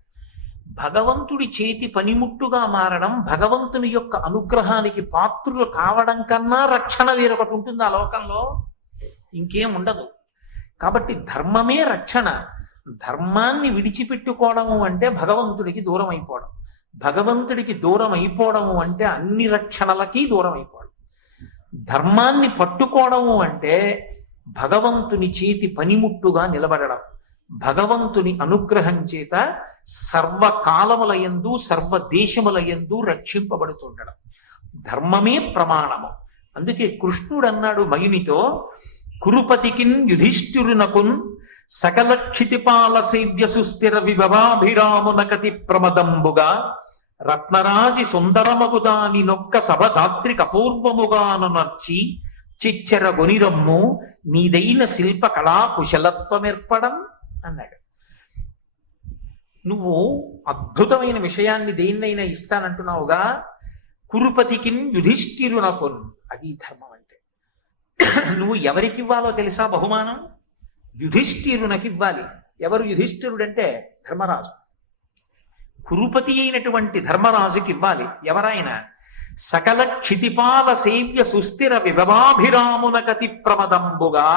భగవంతుడి చేతి పనిముట్టుగా మారడం, భగవంతుని యొక్క అనుగ్రహానికి పాత్రులు కావడం కన్నా రక్షణ వేరొకటి ఉంటుంది ఆ లోకంలో, ఇంకేం ఉండదు. కాబట్టి ధర్మమే రక్షణ. ధర్మాన్ని విడిచిపెట్టుకోవడము అంటే భగవంతుడికి దూరం అయిపోవడం. భగవంతుడికి దూరం అయిపోవడము అంటే అన్ని రక్షణలకి దూరం అయిపోవడం. ధర్మాన్ని పట్టుకోవడము అంటే భగవంతుని చేతి పనిముట్టుగా నిలబడడం. భగవంతుని అనుగ్రహం చేత సర్వకాలములయందు సర్వదేశములయందు రక్షింపబడుతుండడం. ధర్మమే ప్రమాణము. అందుకే కృష్ణుడు అన్నాడు మయునితో, కురుపతికిన్ యుధిష్ఠిరునకున్ సకల క్షితిపాల సేవ్య సుస్థిర విభవాభిరామునకతి ప్రమదంబుగా రత్నరాజి సుందరమగుదాని నొక్క సభధాత్రి కపూర్వముగాను నర్చి చిచ్చెర గొనిరమ్ము నీదైన శిల్ప కళా కుశలత్వమేర్పడం అన్నాడు. నువ్వు అద్భుతమైన విషయాన్ని దేన్నైనా ఇస్తానంటున్నావుగా, కురుపతికిన్ యుధిష్ఠిరునకున్, అది ధర్మం అంటే. నువ్వు ఎవరికి ఇవ్వాలో తెలుసా బహుమానం? యుధిష్ఠిరునకి ఇవ్వాలి. ఎవరు యుధిష్ఠిరుడంటే? ధర్మరాజు. కురుపతి అయినటువంటి ధర్మరాజుకి ఇవ్వాలి. ఎవరైనా సకల క్షితిపాల సేవ్య సుస్థిర విభవాభిరామునకతి ప్రమదంబుగా,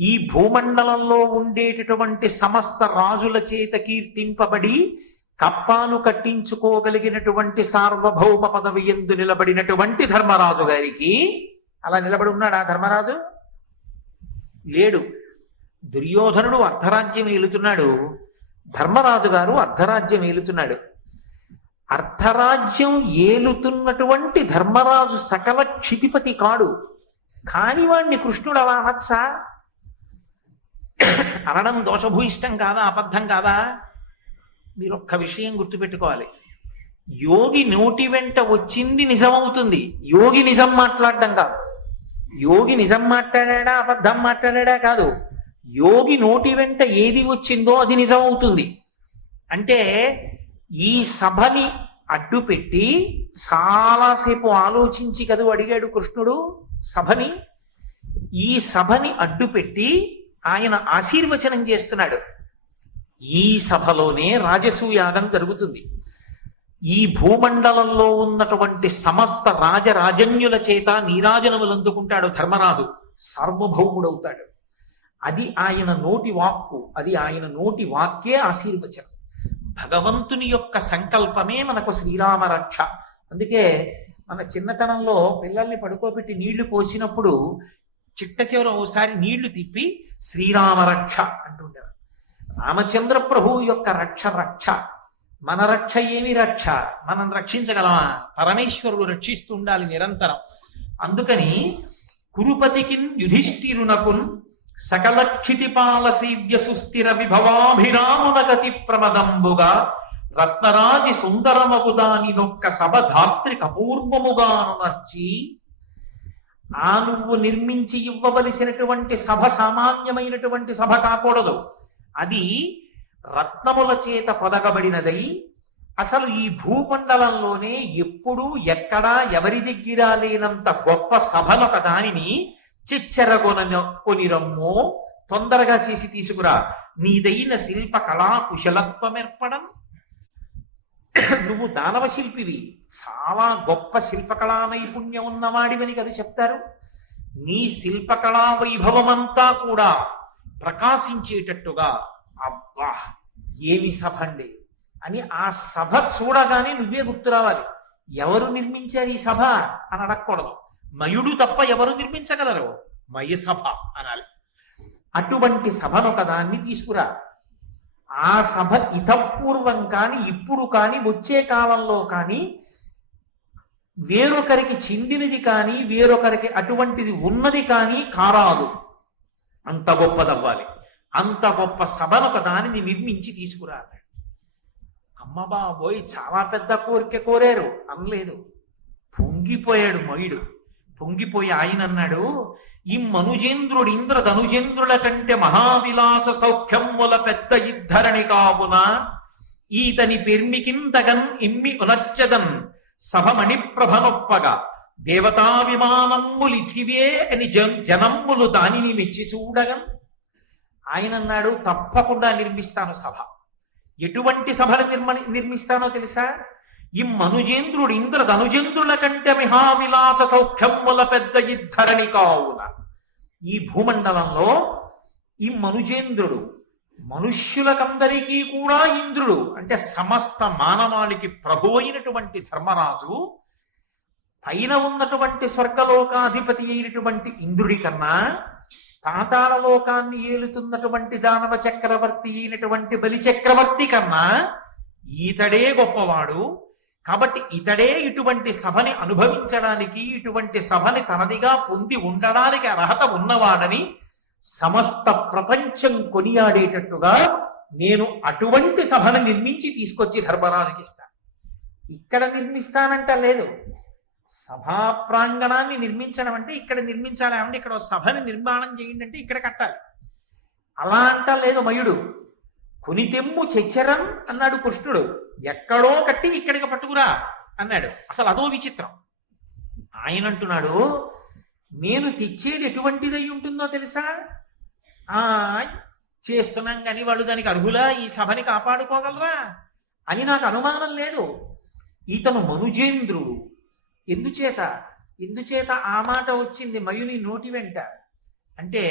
ఈ భూమండలంలో ఉండేటటువంటి సమస్త రాజుల చేత కీర్తింపబడి కప్పాలు కట్టించుకోగలిగినటువంటి సార్వభౌమ పదవి యందు నిలబడినటువంటి ధర్మరాజు గారికి. అలా నిలబడి ఉన్నాడు ఆ ధర్మరాజు? లేడు. దుర్యోధనుడు అర్ధరాజ్యం ఏలుతున్నాడు, ధర్మరాజు గారు అర్ధరాజ్యం ఏలుతున్నాడు. అర్ధరాజ్యం ఏలుతున్నటువంటి ధర్మరాజు సకల క్షితిపతి కాడు. కాని వాణ్ణి కృష్ణుడు అలా అనొచ్చా? అనడం దోషభూయిష్టం కాదా? అబద్ధం కాదా? మీరు ఒక్క విషయం గుర్తుపెట్టుకోవాలి. యోగి నోటి వెంట వచ్చింది నిజమవుతుంది. యోగి నిజం మాట్లాడడం కాదు. యోగి నిజం మాట్లాడా అబద్ధం మాట్లాడా కాదు. యోగి నోటి వెంట ఏది వచ్చిందో అది నిజం అవుతుంది. అంటే ఈ సభని అడ్డుపెట్టి చాలాసేపు ఆలోచించి కదూ అడిగాడు కృష్ణుడు సభని. ఈ సభని అడ్డుపెట్టి ఆయన ఆశీర్వచనం చేస్తున్నాడు. ఈ సభలోనే రాజసూయాగం జరుగుతుంది. ఈ భూమండలంలో ఉన్నటువంటి సమస్త రాజరాజన్యుల చేత నీరాజనములు అందుకుంటాడు ధర్మరాజు. సార్వభౌముడవుతాడు. అది ఆయన నోటి వాక్కు. అది ఆయన నోటి వాక్యే ఆశీర్వచనం. భగవంతుని యొక్క సంకల్పమే మనకు శ్రీరామ రక్ష. అందుకే మన చిన్నతనంలో పిల్లల్ని పడుకోబెట్టి నీళ్లు పోసినప్పుడు చిట్ట చివర ఓసారి నీళ్లు తిప్పి శ్రీరామ రక్ష అంటుండేవారు. రామచంద్ర ప్రభు యొక్క రక్ష రక్ష. మన రక్ష ఏమి రక్ష? మనం రక్షించగలమా? పరమేశ్వరుడు రక్షిస్తూ ఉండాలి నిరంతరం. అందుకని కురుపతికిన్ యుధిష్ఠిరునకున్ సకల క్షితిపాల సేవ్య సుస్థిర విభవాభిరామునగతి ప్రమదంబుగా రత్నరాజి సుందరమగుదాని నొక్క సభ ధాత్రి కపూర్వముగాను నర్చి. నువ్వు నిర్మించి ఇవ్వవలసినటువంటి సభ సామాన్యమైనటువంటి సభ కాకూడదు. అది రత్నముల చేత పొదగబడినదై అసలు ఈ భూమండలంలోనే ఎప్పుడూ ఎక్కడా ఎవరి దగ్గర లేనంత గొప్ప సభలొక దానిని కొనిరమ్మో, తొందరగా చేసి తీసుకురా. నీదైన శిల్ప కళా కుశలత్వమేర్పడం. నువ్వు దానవ శిల్పివి, చాలా గొప్ప శిల్పకళా నైపుణ్యం ఉన్నవాడివని కదా చెప్తారు. నీ శిల్పకళా వైభవమంతా కూడా ప్రకాశించేటట్టుగా, అబ్బా ఏమి సభ అండి అని ఆ సభ చూడగానే నువ్వే గుర్తు రావాలి. ఎవరు నిర్మించారు ఈ సభ అని అడగకూడదు. మయుడు తప్ప ఎవరు నిర్మించగలరు? మయ సభ అనాలి. అటువంటి సభను ఒకదాన్ని తీసుకురా. ఆ సభ ఇతపూర్వం కానీ ఇప్పుడు కానీ వచ్చే కాలంలో కానీ వేరొకరికి చెందినది కానీ వేరొకరికి అటువంటిది ఉన్నది కానీ కారాదు. అంత గొప్పదవ్వాలి. అంత గొప్ప సభను ఒక దానిని నిర్మించి తీసుకురా. అమ్మ బాబోయ్ చాలా పెద్ద కోరిక కోరారు అనలేదు. పొంగిపోయాడు మయుడు. పొంగిపోయి ఆయన అన్నాడు, ఈ మనుజేంద్రుడు ఇంద్ర ధనుజేంద్రుల కంటే మహావిలాస సౌఖ్యముల పెద్ద ఇద్ధరణి కావున ఈతని పెర్మికింతగన్ ఇమ్మి ఉనర్చదన్ సభమణి ప్రభనొప్పగా దేవతా విమానమ్ములిట్టివే అని జనమ్ములు దానిని మెచ్చి చూడగన్. ఆయన అన్నాడు, తప్పకుండా నిర్మిస్తాను సభ. ఎటువంటి సభను నిర్మిస్తానో తెలుసా? ఈ మనుజేంద్రుడు ఇంద్ర ధనుజేంద్రుల కంటే మహావిలాస సౌఖ్యముల పెద్ద ఇద్ధరణి కావున ఈ భూమండలంలో ఈ మనుజేంద్రుడు మనుష్యులకందరికీ కూడా ఇంద్రుడు, అంటే సమస్త మానవాళికి ప్రభు అయినటువంటి ధర్మరాజు పైన ఉన్నటువంటి స్వర్గలోకాధిపతి అయినటువంటి ఇంద్రుడి కన్నా పాతాళ లోకాన్ని ఏలుతున్నటువంటి దానవ చక్రవర్తి అయినటువంటి బలి చక్రవర్తి కన్నా ఈతడే గొప్పవాడు. కాబట్టి ఇతడే ఇటువంటి సభని అనుభవించడానికి, ఇటువంటి సభని తనదిగా పొంది ఉండడానికి అర్హత ఉన్నవాడని సమస్త ప్రపంచం కొనియాడేటట్టుగా నేను అటువంటి సభను నిర్మించి తీసుకొచ్చి ధర్మరాజుకి ఇస్తాను. ఇక్కడ నిర్మిస్తానంట లేదు, సభా ప్రాంగణాన్ని నిర్మించడం అంటే ఇక్కడ నిర్మించాలి, అంటే ఇక్కడ సభని నిర్మాణం చేయండి అంటే ఇక్కడ కట్టాలి. అలా అంట లేదు మయుడు. కొనితెమ్ము చెచ్చరం అన్నాడు కృష్ణుడు, ఎక్కడో కట్టి ఇక్కడికి పట్టుకురా అన్నాడు. అసలు అదో విచిత్రం. ఆయన అంటున్నాడు, నేను తెచ్చేది ఎటువంటిదై ఉంటుందో తెలుసా? చేస్తున్నాం కానీ వాళ్ళు దానికి అర్హులా, ఈ సభని కాపాడుకోగలరా అని నాకు అనుమానం లేదు. ఇతను మనుజేంద్రుడు. ఎందుచేత ఆ మాట వచ్చింది మయుని నోటి వెంట అంటే,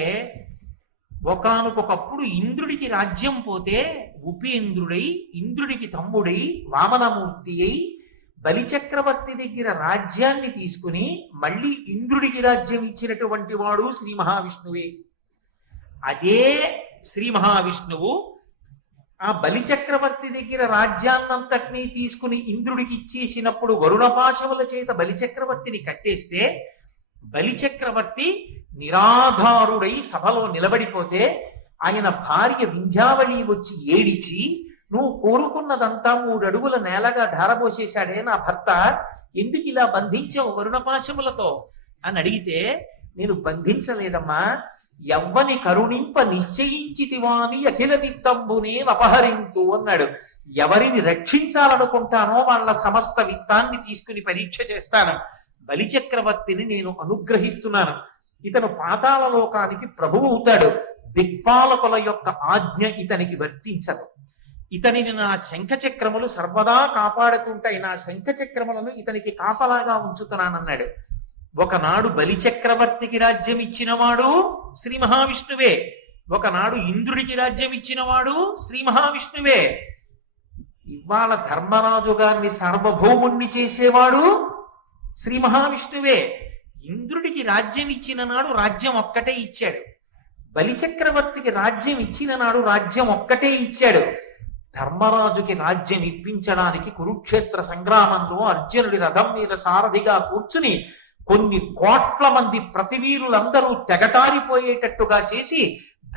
ఒకానొకప్పుడు ఇంద్రుడికి రాజ్యం పోతే ఉపేంద్రుడై, ఇంద్రుడికి తమ్ముడై, వామనమూర్తి అయి బలిచక్రవర్తి దగ్గర రాజ్యాన్ని తీసుకుని మళ్ళీ ఇంద్రుడికి రాజ్యం ఇచ్చినటువంటి వాడు శ్రీ మహావిష్ణువే. అదే శ్రీ మహావిష్ణువు ఆ బలిచక్రవర్తి దగ్గర రాజ్యాన్నంతటినీ తీసుకుని ఇంద్రుడికి ఇచ్చేసినప్పుడు వరుణపాశముల చేత బలిచక్రవర్తిని కట్టేస్తే బలిచక్రవర్తి నిరాధారుడై సభలో నిలబడిపోతే ఆయన భార్య వింధ్యావళి వచ్చి ఏడిచి, నువ్వు కోరుకున్నదంతా 3 అడుగుల నేలగా ధారపోసేశాడే నా భర్త, ఎందుకు ఇలా బంధించావు వరుణపాశములతో అని అడిగితే, నేను బంధించలేదమ్మా, ఎవ్వని కరుణింప నిశ్చయించితివాని అఖిల విత్తంబునే అపహరింతు అన్నాడు. ఎవరిని రక్షించాలనుకుంటానో వాళ్ళ సమస్త విత్తాన్ని తీసుకుని పరీక్ష చేస్తాను. బలిచక్రవర్తిని నేను అనుగ్రహిస్తున్నాను. ఇతను పాతాళ లోకానికి ప్రభువు అవుతాడు. దిక్పాలకుల యొక్క ఆజ్ఞ ఇతనికి వర్తించదు. ఇతనిని నా శంఖచక్రములు సర్వదా కాపాడుతుంటాయి, నా శంఖచక్రములను ఇతనికి కాపలాగా ఉంచుతున్నానన్నాడు. ఒకనాడు బలిచక్రవర్తికి రాజ్యం ఇచ్చినవాడు శ్రీ మహావిష్ణువే, ఒకనాడు ఇంద్రుడికి రాజ్యం ఇచ్చినవాడు శ్రీ మహావిష్ణువే. ఇవాళ ధర్మరాజు గారిని సార్వభౌముణ్ణి చేసేవాడు శ్రీ మహావిష్ణువే. ఇంద్రుడికి రాజ్యం ఇచ్చిన నాడు రాజ్యం ఒక్కటే ఇచ్చాడు, బలిచక్రవర్తికి రాజ్యం ఇచ్చిన నాడు రాజ్యం ఒక్కటే ఇచ్చాడు. ధర్మరాజుకి రాజ్యం ఇప్పించడానికి కురుక్షేత్ర సంగ్రామంలో అర్జునుడి రథం మీద సారథిగా కూర్చుని కొన్ని కోట్ల మంది ప్రతివీరులందరూ తెగటారిపోయేటట్టుగా చేసి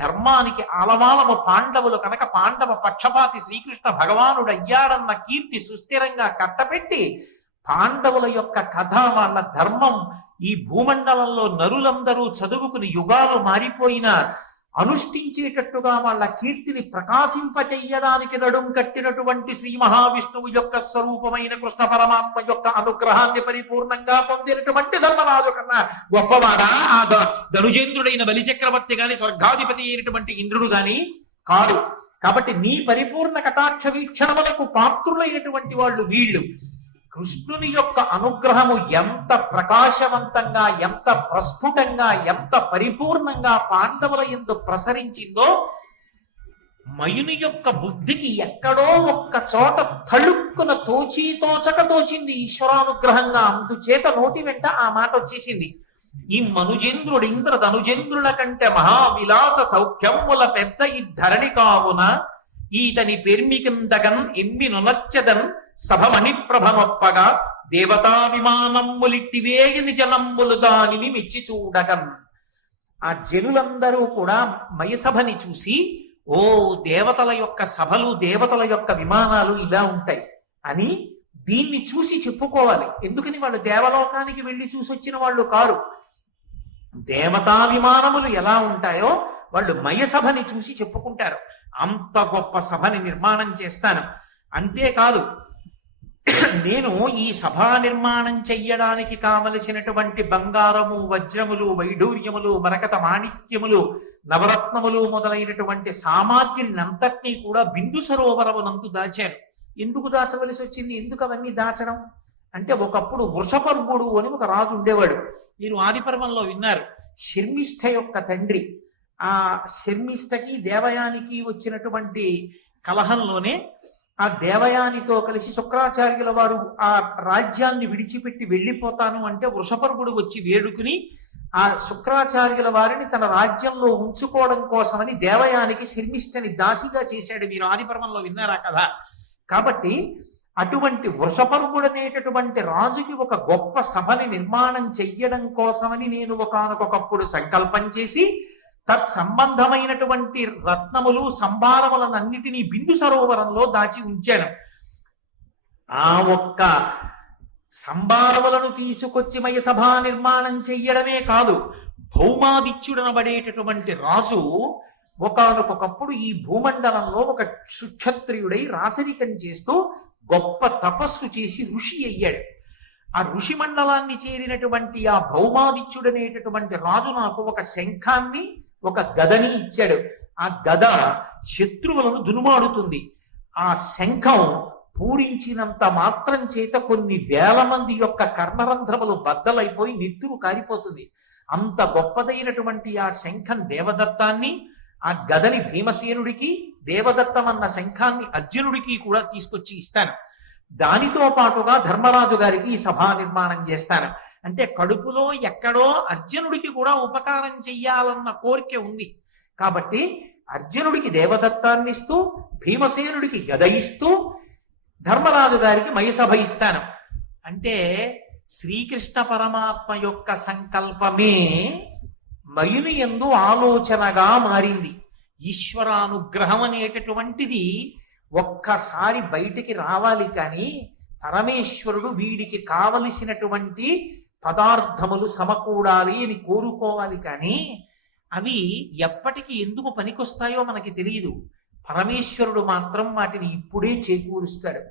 ధర్మానికి ఆలమాలము పాండవులు కనుక పాండవ పక్షపాతి శ్రీకృష్ణ భగవానుడు అయ్యాడన్న కీర్తి సుస్థిరంగా కట్టపెట్టి పాండవుల యొక్క కథ, వాళ్ళ ధర్మం ఈ భూమండలంలో నరులందరూ చదువుకుని యుగాలు మారిపోయినా అనుష్ఠించేటట్టుగా వాళ్ళ కీర్తిని ప్రకాశింపచేయడానికి నడుం కట్టినటువంటి శ్రీ మహావిష్ణువు యొక్క స్వరూపమైన కృష్ణ పరమాత్మ యొక్క అనుగ్రహాన్ని పరిపూర్ణంగా పొందినటువంటి ధర్మరాజు కన్నా గొప్పవాడా ఆ ధనుజేంద్రుడైన బలిచక్రవర్తి గాని, స్వర్గాధిపతి అయినటువంటి ఇంద్రుడు గాని కాదు. కాబట్టి నీ పరిపూర్ణ కటాక్ష వీక్షణములకు పాత్రులైనటువంటి వాళ్ళు వీళ్ళు. కృష్ణుని యొక్క అనుగ్రహము ఎంత ప్రకాశవంతంగా, ఎంత ప్రస్ఫుటంగా, ఎంత పరిపూర్ణంగా పాండవుల యందు ప్రసరించిందో మయుని యొక్క బుద్ధికి ఎక్కడో ఒక్క చోట తళుక్కున తోచక తోచింది ఈశ్వరానుగ్రహంగా. అందుచేత నోటి వెంట ఆ మాట వచ్చేసింది. ఈ మనుజేంద్రుడు ఇంద్రధనుజేంద్రుల కంటే మహావిలాస సౌఖ్యముల పెద్ద ఈ ధరణి కావున ఈతని పెర్మికిందగన్ ఎమ్మి నొనచ్చదన్ సభమణి ప్రభనొప్పగా దేవతా విమానమ్ములిట్టివేయని జనమ్ములు దానిని మెచ్చి చూడగన్. ఆ జనులందరూ కూడా మయసభని చూసి, ఓ దేవతల యొక్క సభలు, దేవతల యొక్క విమానాలు ఇలా ఉంటాయి అని దీన్ని చూసి చెప్పుకోవాలి. ఎందుకని వాళ్ళు దేవలోకానికి వెళ్ళి చూసొచ్చిన వాళ్ళు కారు. దేవతా విమానములు ఎలా ఉంటాయో వాళ్ళు మయసభని చూసి చెప్పుకుంటారు. అంత గొప్ప సభని నిర్మాణం చేస్తాను. అంతేకాదు, నేను ఈ సభా నిర్మాణం చెయ్యడానికి కావలసినటువంటి బంగారము, వజ్రములు, వైఢూర్యములు, మరకత మాణిక్యములు, నవరత్నములు మొదలైనటువంటి సామాగ్రిని అంతటినీ కూడా బిందు సరోవరమునందు దాచాను. ఎందుకు దాచవలసి వచ్చింది? ఎందుకు అవన్నీ దాచడం అంటే, ఒకప్పుడు వృషపర్వుడు అని ఒక రాజు ఉండేవాడు. మీరు ఆదిపర్వంలో విన్నారు. శర్మిష్ఠ యొక్క తండ్రి. ఆ శర్మిష్టకి దేవయానికి వచ్చినటువంటి కలహంలోనే ఆ దేవయానితో కలిసి శుక్రాచార్యుల వారు ఆ రాజ్యాన్ని విడిచిపెట్టి వెళ్ళిపోతాను అంటే వృషపర్వుడు వచ్చి వేడుకుని ఆ శుక్రాచార్యుల వారిని తన రాజ్యంలో ఉంచుకోవడం కోసమని దేవయానికి శర్మిష్టని దాసిగా చేశాడు. మీరు ఆదిపర్వంలో విన్నారా కదా. కాబట్టి అటువంటి వృషపర్వుడనేటటువంటి రాజుకి ఒక గొప్ప సభని నిర్మాణం చెయ్యడం కోసమని నేను ఒకానొకప్పుడు సంకల్పం చేసి తత్సంబంధమైనటువంటి రత్నములు సంభారములనన్నిటినీ బిందు సరోవరంలో దాచి ఉంచాను. ఆ ఒక్క సంభారములను తీసుకొచ్చి మయసభా నిర్మాణం చెయ్యడమే కాదు, భౌమాదిత్యుడనబడేటటువంటి రాజు ఒకానొకప్పుడు ఈ భూమండలంలో ఒక సుక్షత్రియుడై రాచరికం చేస్తూ గొప్ప తపస్సు చేసి ఋషి అయ్యాడు. ఆ ఋషి మండలాన్ని చేరినటువంటి ఆ భౌమాదిత్యుడనేటటువంటి రాజు నాకు ఒక శంఖాన్ని ఒక గదని ఇచ్చాడు. ఆ గద శత్రువులను దునుమాడుతుంది. ఆ శంఖం పూరించినంత మాత్రం చేత కొన్ని వేల మంది యొక్క కర్ణరంధ్రములు బద్దలైపోయి నెత్తురు కారిపోతుంది. అంత గొప్పదైనటువంటి ఆ శంఖం దేవదత్తాన్ని, ఆ గదని భీమసేనుడికి, దేవదత్తం అన్న శంఖాన్ని అర్జునుడికి కూడా తీసుకొచ్చి ఇస్తాను. దానితో పాటుగా ధర్మరాజు గారికి ఈ సభా నిర్మాణం చేస్తాను. అంటే కడుపులో ఎక్కడో అర్జునుడికి కూడా ఉపకారం చెయ్యాలన్న కోరిక ఉంది. కాబట్టి అర్జునుడికి దేవదత్తాన్ని ఇస్తూ, భీమసేనుడికి గద ఇస్తూ, ధర్మరాజు గారికి మయసభ ఇస్తాను. అంటే శ్రీకృష్ణ పరమాత్మ యొక్క సంకల్పమే మయుని యందు ఆలోచనగా మారింది. ఈశ్వరానుగ్రహం అనేటటువంటిది ఒక్కసారి బయటికి రావాలి, కానీ పరమేశ్వరుడు వీడికి కావలసినటువంటి పదార్థములు సమకూడాలి అని కోరుకోవాలి. కానీ అవి ఎప్పటికి ఎందుకు పనికొస్తాయో మనకి తెలియదు. పరమేశ్వరుడు మాత్రం వాటిని ఇప్పుడే చేకూరుస్తాడు.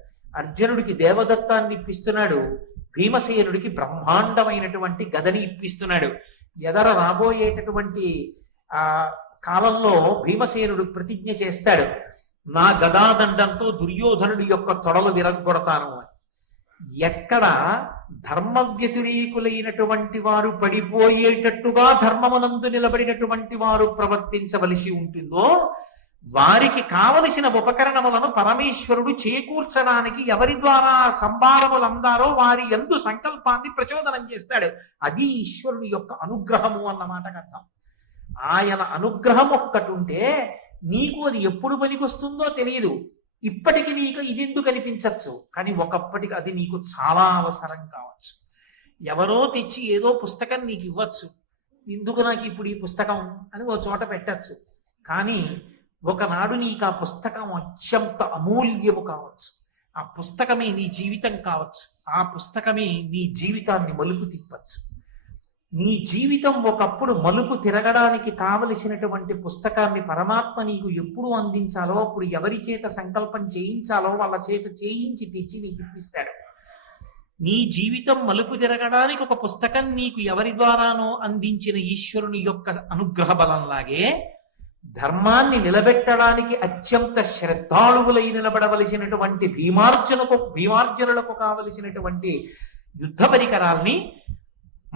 అర్జునుడికి దేవదత్తాన్ని ఇప్పిస్తున్నాడు, భీమసేనుడికి బ్రహ్మాండమైనటువంటి గదని ఇప్పిస్తున్నాడు. ఎదర రాబోయేటటువంటి ఆ కాలంలో భీమసేనుడు ప్రతిజ్ఞ చేస్తాడు, నా గదాదండంతో దుర్యోధనుడి యొక్క తొడలు విరగొడతాను అని. ఎక్కడ ధర్మ వ్యతిరేకులైనటువంటి వారు పడిపోయేటట్టుగా ధర్మమునందు నిలబడినటువంటి వారు ప్రవర్తించవలసి ఉంటుందో వారికి కావలసిన ఉపకరణములను పరమేశ్వరుడు చేకూర్చడానికి ఎవరి ద్వారా సంభారములు అందారో వారి యందు సంకల్పాన్ని ప్రచోదనం చేస్తాడు. అది ఈశ్వరుని యొక్క అనుగ్రహము అన్నమాట అర్థం. ఆయన అనుగ్రహం ఒక్కటి ఉంటే నీకు అది ఎప్పుడు పనికొస్తుందో తెలియదు. ఇప్పటికి నీకు ఇది ఎందుకు అనిపించవచ్చు, కానీ ఒకప్పటికి అది నీకు చాలా అవసరం కావచ్చు. ఎవరో తెచ్చి ఏదో పుస్తకం నీకు ఇవ్వచ్చు, ఎందుకు నాకు ఇప్పుడు ఈ పుస్తకం అని ఓ చోట పెట్టచ్చు. కానీ ఒకనాడు నీకు ఆ పుస్తకం అత్యంత అమూల్యము కావచ్చు. ఆ పుస్తకమే నీ జీవితం కావచ్చు. ఆ పుస్తకమే నీ జీవితాన్ని మలుపు తిప్పచ్చు. నీ జీవితం ఒకప్పుడు మలుపు తిరగడానికి కావలసినటువంటి పుస్తకాన్ని పరమాత్మ నీకు ఎప్పుడు అందించాలో అప్పుడు ఎవరి చేత సంకల్పం చేయించాలో వాళ్ళ చేత చేయించి తెచ్చి నీకు ఇప్పిస్తాడు. నీ జీవితం మలుపు తిరగడానికి ఒక పుస్తకం నీకు ఎవరి ద్వారానో అందించిన ఈశ్వరుని యొక్క అనుగ్రహ బలంలాగే ధర్మాన్ని నిలబెట్టడానికి అత్యంత శ్రద్ధాళువులై నిలబడవలసినటువంటి భీమార్జనులకు కావలసినటువంటి యుద్ధ పరికరాల్ని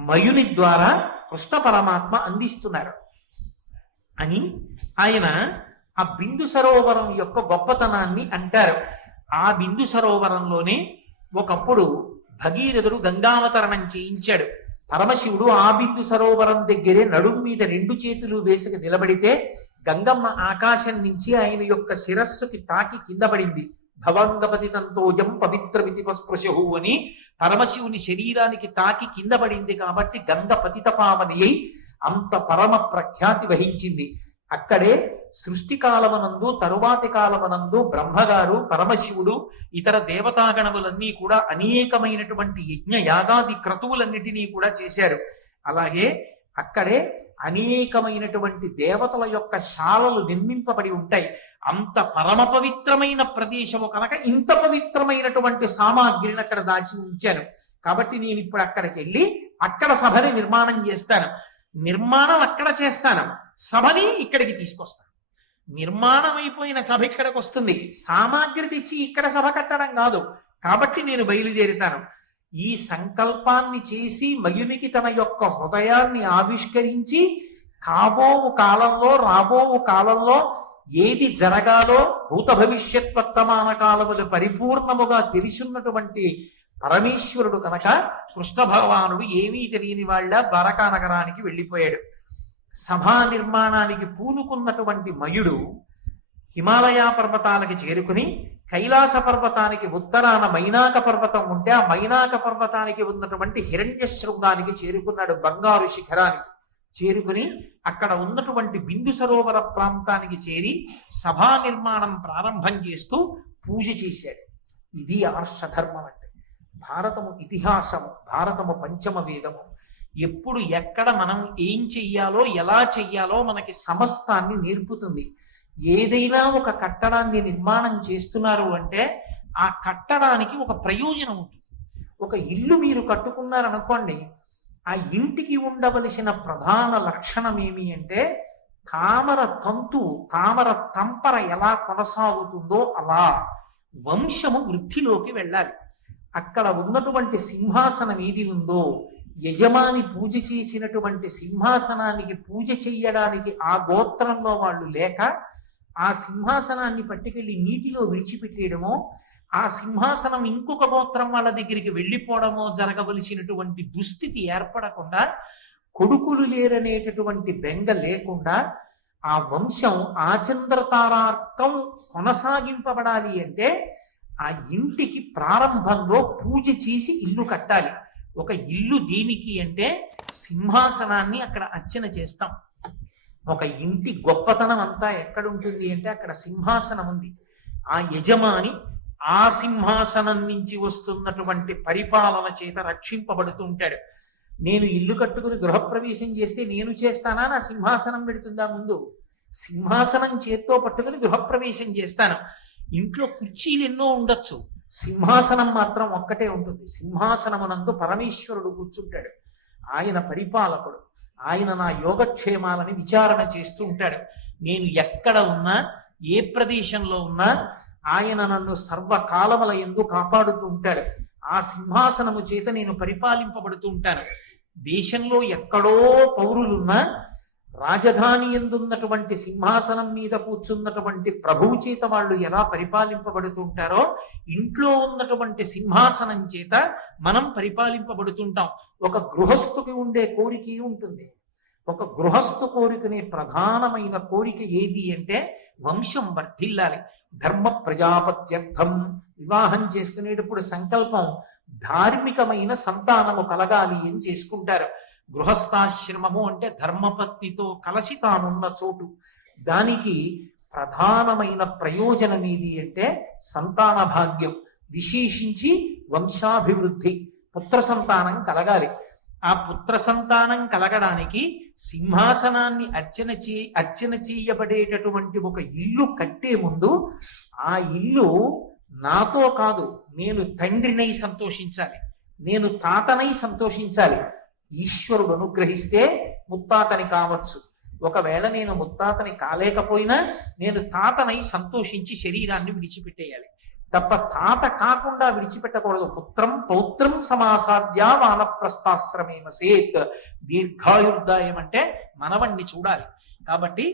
మయుని ద్వారా కృష్ణ పరమాత్మ అందిస్తున్నారు అని ఆయన ఆ బిందు సరోవరం యొక్క గొప్పతనాన్ని అంటారు. ఆ బిందు సరోవరంలోనే ఒకప్పుడు భగీరథుడు గంగావతరణం చేయించాడు. పరమశివుడు ఆ బిందు సరోవరం దగ్గరే నడుం మీద 2 చేతులు వేసుకు నిలబడితే గంగమ్మ ఆకాశం నుంచి ఆయన యొక్క శిరస్సుకి తాకి కింద పడింది. భవంగపతి తంతోజం పవిత్రమితి స్పృశు అని పరమశివుని శరీరానికి తాకి కింద పడింది. కాబట్టి గంగ పతిత పావని అయి అంత పరమ ప్రఖ్యాతి వహించింది. అక్కడే సృష్టి కాలమనందు తరువాతి కాలమనందు బ్రహ్మగారు, పరమశివుడు, ఇతర దేవతాగణములన్నీ కూడా అనేకమైనటువంటి యజ్ఞ యాగాది క్రతువులన్నిటినీ కూడా చేశారు. అలాగే అక్కడే అనేకమైనటువంటి దేవతల యొక్క శాలలు నిర్మింపబడి ఉంటాయి. అంత పరమ పవిత్రమైన ప్రదేశము కనుక ఇంత పవిత్రమైనటువంటి సామాగ్రిని అక్కడ దాచి ఉంచాను. కాబట్టి నేను ఇప్పుడు అక్కడికి వెళ్ళి అక్కడ సభని నిర్మాణం చేస్తాను. నిర్మాణం అక్కడ చేస్తాను, సభని ఇక్కడికి తీసుకొస్తాను. నిర్మాణం అయిపోయిన సభ ఇక్కడికి వస్తుంది, సామాగ్రి తెచ్చి ఇక్కడ సభ కట్టడం కాదు. కాబట్టి నేను బయలుదేరుతాను. ఈ సంకల్పాన్ని చేసి మయునికి తన యొక్క హృదయాన్ని ఆవిష్కరించి కాబోవు కాలంలో రాబోవు కాలంలో ఏది జరగాలో భూత భవిష్యత్ వర్తమాన కాలములు పరిపూర్ణముగా తెలిసిన్నటువంటి పరమేశ్వరుడు కనుక కృష్ణ భగవానుడు ఏమీ తెలియని వాళ్ళ ద్వారకా నగరానికి వెళ్ళిపోయాడు. సభా నిర్మాణానికి పూనుకున్నటువంటి మయుడు హిమాలయ పర్వతాలకి చేరుకుని కైలాస పర్వతానికి ఉత్తరాన మైనాక పర్వతం ఉంటే ఆ మైనాక పర్వతానికి ఉన్నటువంటి హిరణ్య శృంగానికి చేరుకున్నాడు. బంగారు శిఖరానికి చేరుకుని అక్కడ ఉన్నటువంటి బిందు సరోవర ప్రాంతానికి చేరి సభా నిర్మాణం ప్రారంభం చేస్తూ పూజ చేశాడు. ఇది ఆర్షధర్మం అంటే. భారతము ఇతిహాసము, భారతము పంచమ వేదము. ఎప్పుడు ఎక్కడ మనం ఏం చెయ్యాలో ఎలా చెయ్యాలో మనకి సమస్తాన్ని నేర్పుతుంది. ఏదైనా ఒక కట్టడాన్ని నిర్మాణం చేస్తున్నారు అంటే ఆ కట్టడానికి ఒక ప్రయోజనం ఉంటుంది. ఒక ఇల్లు మీరు కట్టుకున్నారనుకోండి, ఆ ఇంటికి ఉండవలసిన ప్రధాన లక్షణం ఏమి అంటే తామర తంతు, తామర తంపర ఎలా కొనసాగుతుందో అలా వంశము వృద్ధిలోకి వెళ్ళాలి. అక్కడ ఉన్నటువంటి సింహాసనం ఏది ఉందో, యజమాని పూజ చేసినటువంటి సింహాసనానికి పూజ చెయ్యడానికి ఆ గోత్రంలో వాళ్ళు లేక ఆ సింహాసనాన్ని పట్టుకెళ్ళి నీటిలో విడిచిపెట్టేయడమో, ఆ సింహాసనం ఇంకొక గోత్రం వాళ్ళ దగ్గరికి వెళ్ళిపోవడమో జరగవలసినటువంటి దుస్థితి ఏర్పడకుండా, కొడుకులు లేరనేటటువంటి బెంగ లేకుండా ఆ వంశం ఆచంద్రతారార్కం కొనసాగింపబడాలి అంటే ఆ ఇంటికి ప్రారంభంలో పూజ చేసి ఇల్లు కట్టాలి. ఒక ఇల్లు దేనికి అంటే సింహాసనాన్ని అక్కడ అర్చన చేస్తాం. ఒక ఇంటి గొప్పతనం అంతా ఎక్కడుంటుంది అంటే అక్కడ సింహాసనం ఉంది. ఆ యజమాని ఆ సింహాసనం నుంచి వస్తున్నటువంటి పరిపాలన చేత రక్షింపబడుతూ ఉంటాడు. నేను ఇల్లు కట్టుకుని గృహప్రవేశం చేస్తే నేను చేస్తానా, నా సింహాసనం పెడుతుందా? ముందు సింహాసనం చేత్తో పట్టుకుని గృహప్రవేశం చేస్తాను. ఇంట్లో కుర్చీలు ఎన్నో ఉండొచ్చు, సింహాసనం మాత్రం ఒక్కటే ఉంటుంది. సింహాసనమునందు పరమేశ్వరుడు కూర్చుంటాడు. ఆయన పరిపాలకుడు. ఆయన నా యోగక్షేమాలని విచారణ చేస్తూ ఉంటాడు. నేను ఎక్కడ ఉన్నా, ఏ ప్రదేశంలో ఉన్నా ఆయన నన్ను సర్వకాలముల యందు కాపాడుతూ ఉంటాడు. ఆ సింహాసనము చేత నేను పరిపాలింపబడుతూ ఉంటాను. దేశంలో ఎక్కడో పౌరులున్నా రాజధాని ఎందున్నటువంటి సింహాసనం మీద కూర్చున్నటువంటి ప్రభువు చేత వాళ్ళు ఎలా పరిపాలింపబడుతూ ఉంటారో, ఇంట్లో ఉన్నటువంటి సింహాసనం చేత మనం పరిపాలింపబడుతుంటాం. ఒక గృహస్థుకి ఉండే కోరిక ఉంటుంది. ఒక గృహస్థు కోరికనే ప్రధానమైన కోరిక ఏది అంటే వంశం వర్ధిల్లాలి. ధర్మ ప్రజాపత్యర్థం. వివాహం చేసుకునేటప్పుడు సంకల్పం ధార్మికమైన సంతానము కలగాలి అని చేసుకుంటారు. గృహస్థాశ్రమము అంటే ధర్మపత్నితో కలిసి తానున్న చోటు. దానికి ప్రధానమైన ప్రయోజనం ఏది అంటే సంతాన భాగ్యం, విశేషించి వంశాభివృద్ధి, పుత్ర సంతానం కలగాలి. ఆ పుత్ర సంతానం కలగడానికి సింహాసనాన్ని అర్చన చేయబడేటటువంటి ఒక ఇల్లు కట్టే ముందు ఆ ఇల్లు నాతో కాదు, నేను తండ్రినై సంతోషించాలి, నేను తాతనై సంతోషించాలి. ఈశ్వరుడు అనుగ్రహిస్తే ముత్తాతని కావచ్చు. ఒకవేళ నేను ముత్తాతని కాలేకపోయినా నేను తాతనై సంతోషించి శరీరాన్ని విడిచిపెట్టేయాలి తప్ప తాత కాకుండా విడిచిపెట్టకూడదు. పుత్రం పౌత్రం సమాసాద్య వానప్రస్థాశ్రమేమ సేత్. దీర్ఘాయుర్దాయం అంటే మనవణ్ణి చూడాలి. కాబట్టి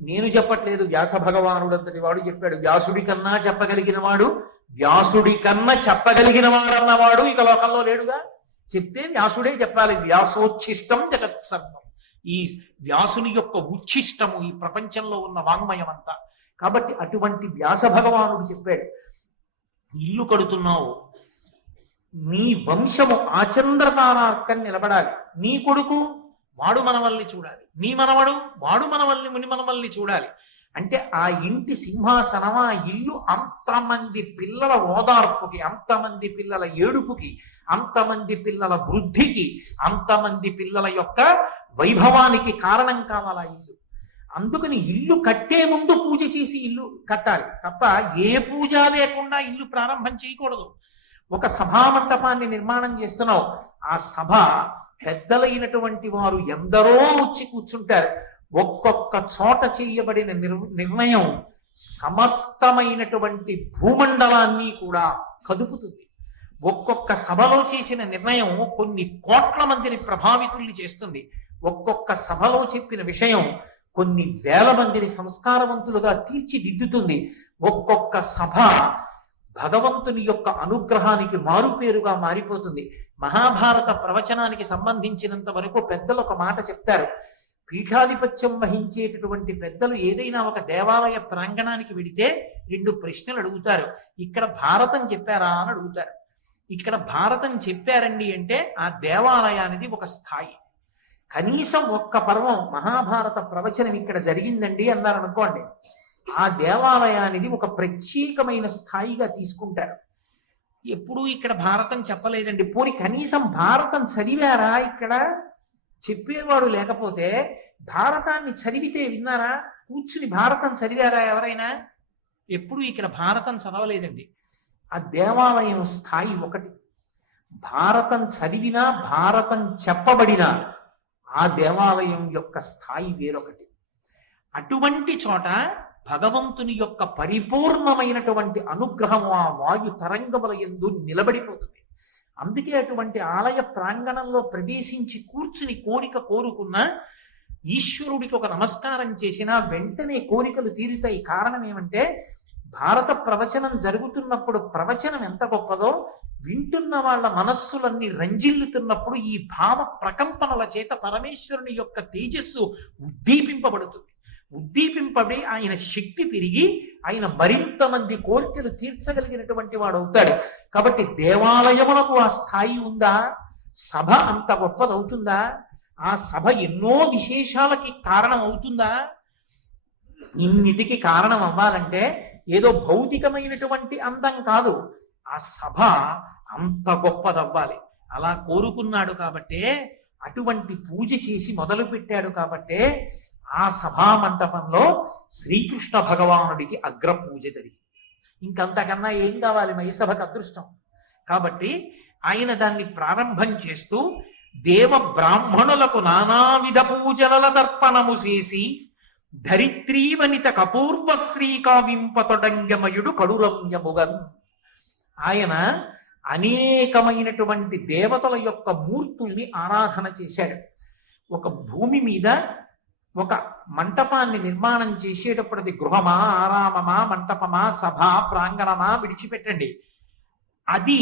నేను చెప్పట్లేదు, వ్యాస భగవానుడు అంతటి వాడు చెప్పాడు. వ్యాసుడి కన్నా చెప్పగలిగిన వాడు, వ్యాసుడి కన్నా చెప్పగలిగిన వాడన్నవాడు ఇక లోకంలో లేడుగా. చెప్తే వ్యాసుడే చెప్పాలి. వ్యాసోచ్ఛిష్టం జగత్సర్వం. ఈ వ్యాసుని యొక్క ఉచ్ఛిష్టము ఈ ప్రపంచంలో ఉన్న వాంగ్మయం అంతా. కాబట్టి అటువంటి వ్యాస భగవానుడు చెప్పాడు, ఇల్లు కడుతున్నావు, నీ వంశము ఆచంద్రతారార్కం నిలబడాలి. నీ కొడుకు వాడు మనవల్ని చూడాలి, నీ మనవడు వాడు మనవల్ని ముని మనవల్ని చూడాలి. అంటే ఆ ఇంటి సింహాసనం, ఆ ఇల్లు అంతమంది పిల్లల ఓదార్పుకి, అంతమంది పిల్లల ఏడుపుకి, అంతమంది పిల్లల వృద్ధికి, అంతమంది పిల్లల యొక్క వైభవానికి కారణం కావాలి ఆ ఇల్లు. అందుకని ఇల్లు కట్టే ముందు పూజ చేసి ఇల్లు కట్టాలి తప్ప ఏ పూజ లేకుండా ఇల్లు ప్రారంభం చేయకూడదు. ఒక సభామంటపాన్ని నిర్మాణం చేస్తున్నావు, ఆ సభ పెద్దలైనటువంటి వారు ఎందరో వచ్చి కూర్చుంటారు. ఒక్కొక్క చోట చేయబడిన నిర్ణయం సమస్తమైనటువంటి భూమండలాన్ని కూడా కదుపుతుంది. ఒక్కొక్క సభలో చేసిన నిర్ణయం కొన్ని కోట్ల మందిని ప్రభావితుల్ని చేస్తుంది. ఒక్కొక్క సభలో చెప్పిన విషయం కొన్ని వేల మందిని సంస్కారవంతులుగా తీర్చిదిద్దుతుంది. ఒక్కొక్క సభ భగవంతుని యొక్క అనుగ్రహానికి మారుపేరుగా మారిపోతుంది. మహాభారత ప్రవచనానికి సంబంధించినంత వరకు పెద్దలు ఒక మాట చెప్తారు. పీఠాధిపత్యం వహించేటటువంటి పెద్దలు ఏదైనా ఒక దేవాలయ ప్రాంగణానికి వెడితే 2 ప్రశ్నలు అడుగుతారు. ఇక్కడ భారతం చెప్పారా అని అడుగుతారు. ఇక్కడ భారతం చెప్పారండి అంటే ఆ దేవాలయానికి ఒక స్థాయి. కనీసం ఒక్క పర్వం మహాభారత ప్రవచనం ఇక్కడ జరిగిందండి అన్నారనుకోండి, ఆ దేవాలయానికి ఒక ప్రత్యేకమైన స్థాయిగా తీసుకుంటారు. ఎప్పుడూ ఇక్కడ భారతం చెప్పలేదండి, పోనీ కనీసం భారతం చదివారా, ఇక్కడ చెప్పేవాడు లేకపోతే భారతాన్ని చదివితే విన్నారా, కూర్చుని భారతం చదివారా ఎవరైనా? ఎప్పుడూ ఇక్కడ భారతం చదవలేదండి. ఆ దేవాలయం స్థాయి ఒకటి. భారతం చదివినా భారతం చెప్పబడినా ఆ దేవాలయం యొక్క స్థాయి వేరొకటి. అటువంటి చోట భగవంతుని యొక్క పరిపూర్ణమైనటువంటి అనుగ్రహం ఆ వాయు తరంగముల యందు నిలబడిపోతుంది. అందుకే అటువంటి ఆలయ ప్రాంగణంలో ప్రవేశించి కూర్చుని కోరిక కోరుకున్న ఈశ్వరుడికి ఒక నమస్కారం చేసినా వెంటనే కోరికలు తీరుతాయి. కారణం ఏమంటే భారత ప్రవచనం జరుగుతున్నప్పుడు ప్రవచనం ఎంత గొప్పదో వింటున్న వాళ్ళ మనస్సులన్నీ రంజిల్లుతున్నప్పుడు ఈ భావ ప్రకంపనల చేత పరమేశ్వరుని యొక్క తేజస్సు ఉద్దీపింపబడుతుంది. ఉద్దీపింపబడి ఆయన శక్తి పెరిగి ఆయన మరింత మంది కోరికలు తీర్చగలిగినటువంటి వాడు అవుతాడు. కాబట్టి దేవాలయమునకు ఆ స్థాయి ఉందా? సభ అంత గొప్పదవుతుందా? ఆ సభ ఎన్నో విశేషాలకి కారణం అవుతుందా? ఇన్నిటికి కారణం అవ్వాలంటే ఏదో భౌతికమైనటువంటి అందం కాదు, ఆ సభ అంత గొప్పదవ్వాలి. అలా కోరుకున్నాడు కాబట్టే, అటువంటి పూజ చేసి మొదలు పెట్టాడు కాబట్టే ఆ సభా మంటపంలో శ్రీకృష్ణ భగవానుడికి అగ్ర పూజ జరిగింది. ఇంకంతకన్నా ఏం కావాలి మయసభకు అదృష్టం? కాబట్టి ఆయన దాన్ని ప్రారంభం చేస్తూ దేవ బ్రాహ్మణులకు నానావిధ పూజల తర్పణము చేసి ధరిత్రీవనిత కపూర్వ శ్రీకావింపతొడంగమయుడు కడురమ్యముగన్. ఆయన అనేకమైనటువంటి దేవతల యొక్క మూర్తుల్ని ఆరాధన చేశాడు. ఒక భూమి మీద ఒక మంటపాన్ని నిర్మాణం చేసేటప్పుడు అది గృహమా, ఆరామమా, మంటపమా, సభ, ప్రాంగణమా విడిచిపెట్టండి. అది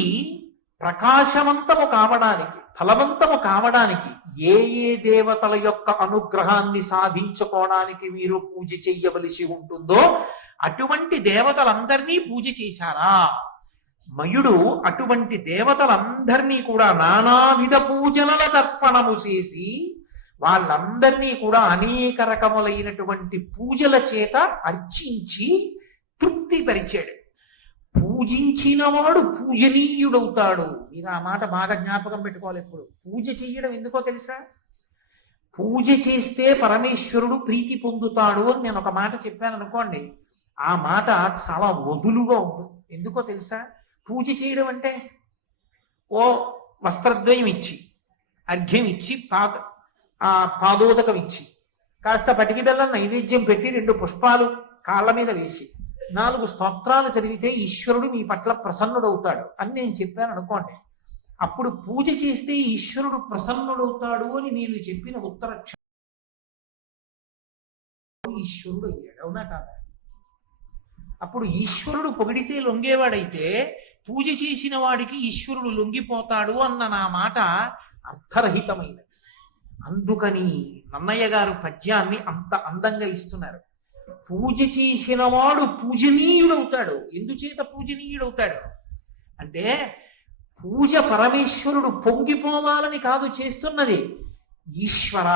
ప్రకాశవంతము కావడానికి, ఫలవంతము కావడానికి ఏ ఏ దేవతల యొక్క అనుగ్రహాన్ని సాధించుకోవడానికి మీరు పూజ చెయ్యవలసి ఉంటుందో అటువంటి దేవతలందరినీ పూజ చేశారా? మయుడు అటువంటి దేవతలందరినీ కూడా నానావిధ పూజల తర్పణము చేసి వాళ్ళందరినీ కూడా అనేక రకములైనటువంటి పూజల చేత అర్చించి తృప్తిపరిచాడు. పూజించిన వాడు పూజనీయుడవుతాడు. మీరు ఆ మాట బాగా జ్ఞాపకం పెట్టుకోవాలి. ఎప్పుడు పూజ చెయ్యడం ఎందుకో తెలుసా? పూజ చేస్తే పరమేశ్వరుడు ప్రీతి పొందుతాడు అని నేను ఒక మాట చెప్పాను అనుకోండి, ఆ మాట చాలా వదులుగా ఉంటుంది. ఎందుకో తెలుసా? పూజ చేయడం అంటే ఓ వస్త్రద్వయం ఇచ్చి, అర్ఘ్యం ఇచ్చి, పాదోదకం ఇచ్చి, కాస్త పటికి బెల్లం నైవేద్యం పెట్టి 2 పుష్పాలు కాళ్ళ మీద వేసి 4 స్తోత్రాలు చదివితే ఈశ్వరుడు మీ పట్ల ప్రసన్నుడవుతాడు అని నేను చెప్పాను అనుకోండి. అప్పుడు పూజ చేస్తే ఈశ్వరుడు ప్రసన్నుడవుతాడు అని నేను చెప్పిన ఉత్తర ఈశ్వరుడు అయ్యాడు. అవునా కాదా? అప్పుడు ఈశ్వరుడు పొగిడితే లొంగేవాడైతే పూజ చేసిన వాడికి ఈశ్వరుడు లొంగిపోతాడు అన్న నా మాట అర్థరహితమైనది. అందుకని నన్నయ్య గారు పద్యాన్ని అంత అందంగా ఇస్తున్నారు. పూజ చేసిన వాడు పూజనీయుడవుతాడు. ఎందుచేత పూజనీయుడవుతాడు అంటే పూజ పరమేశ్వరుడు పొంగిపోవాలని కాదు చేస్తున్నది. ఈశ్వర,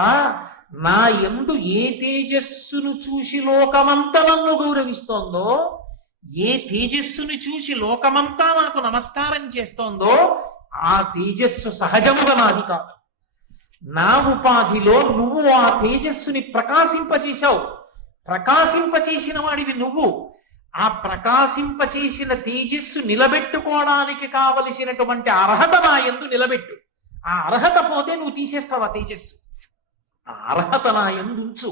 నా యందు ఏ తేజస్సును చూసి లోకమంతా నన్ను గౌరవిస్తోందో, ఏ తేజస్సును చూసి లోకమంతా నాకు నమస్కారం చేస్తోందో ఆ తేజస్సు సహజముగా నాది కాదు. నా ఉపాధిలో నువ్వు ఆ తేజస్సుని ప్రకాశింపచేశావు. ప్రకాశింపచేసిన వాడివి నువ్వు. ఆ ప్రకాశింపచేసిన తేజస్సు నిలబెట్టుకోవడానికి కావలసినటువంటి అర్హత నా యందు నిలబెట్టు. ఆ అర్హత పోతే నువ్వు తీసేస్తావు ఆ తేజస్సు. ఆ అర్హత నా యందు ఉంచు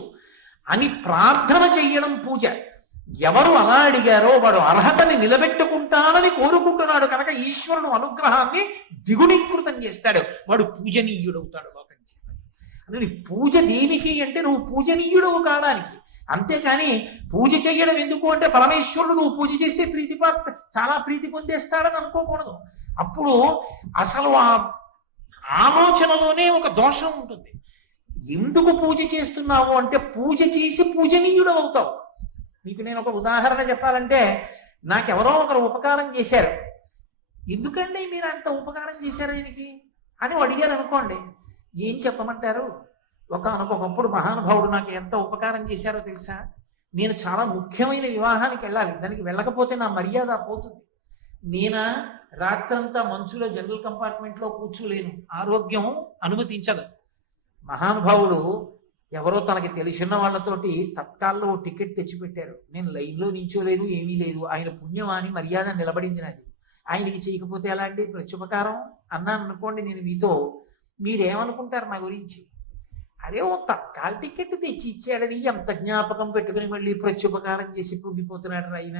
అని ప్రార్థన చెయ్యడం పూజ. ఎవరు అలా అడిగారో వాడు అర్హతని నిలబెట్టుకుంటానని కోరుకుంటున్నాడు కనుక ఈశ్వరుడు అనుగ్రహాన్ని ద్విగుణీకృతం చేస్తాడు. వాడు పూజనీయుడవుతాడు లోకం చేత. నువ్వు పూజ దేనికి అంటే నువ్వు పూజనీయుడవు కావడానికి. అంతేకాని పూజ చెయ్యడం ఎందుకు అంటే పరమేశ్వరుడు నువ్వు పూజ చేస్తే చాలా ప్రీతి పొందేస్తాడని అనుకోకూడదు. అప్పుడు అసలు ఆ ఆలోచనలోనే ఒక దోషం ఉంటుంది. ఎందుకు పూజ చేస్తున్నావు అంటే పూజ చేసి పూజనీయుడు అవుతావు. మీకు నేను ఒక ఉదాహరణ చెప్పాలంటే, నాకెవరో ఒకరు ఉపకారం చేశారు. ఎందుకండి మీరు అంత ఉపకారం చేశారు దీనికి అని అడిగారు అనుకోండి, ఏం చెప్పమంటారు? ఒకనొకప్పుడు మహానుభావుడు నాకు ఎంత ఉపకారం చేశారో తెలుసా? నేను చాలా ముఖ్యమైన వివాహానికి వెళ్ళాలి, దానికి వెళ్ళకపోతే నా మర్యాద పోతుంది. నేనా రాత్రంతా మంచులో జనరల్ కంపార్ట్మెంట్లో కూర్చోలేను, ఆరోగ్యం అనుమతించదు. మహానుభావుడు ఎవరో తనకి తెలిసిన వాళ్ళతోటి తత్కాల్లో టికెట్ తెచ్చిపెట్టారు. నేను లైన్లో నించోలేను, ఏమీ లేదు. ఆయన పుణ్యమాని మర్యాద నిలబడింది నాది. ఆయనకి చేయకపోతే ఎలాంటి ప్రత్యుపకారం అన్నాను అనుకోండి నేను మీతో, మీరేమనుకుంటారు నా గురించి? అరే ఓ తత్కాల టికెట్ తెచ్చి ఇచ్చాడని ఎంత జ్ఞాపకం పెట్టుకుని మళ్ళీ ప్రత్యుపకారం చేసి పొంగిపోతున్నాడు ఆయన.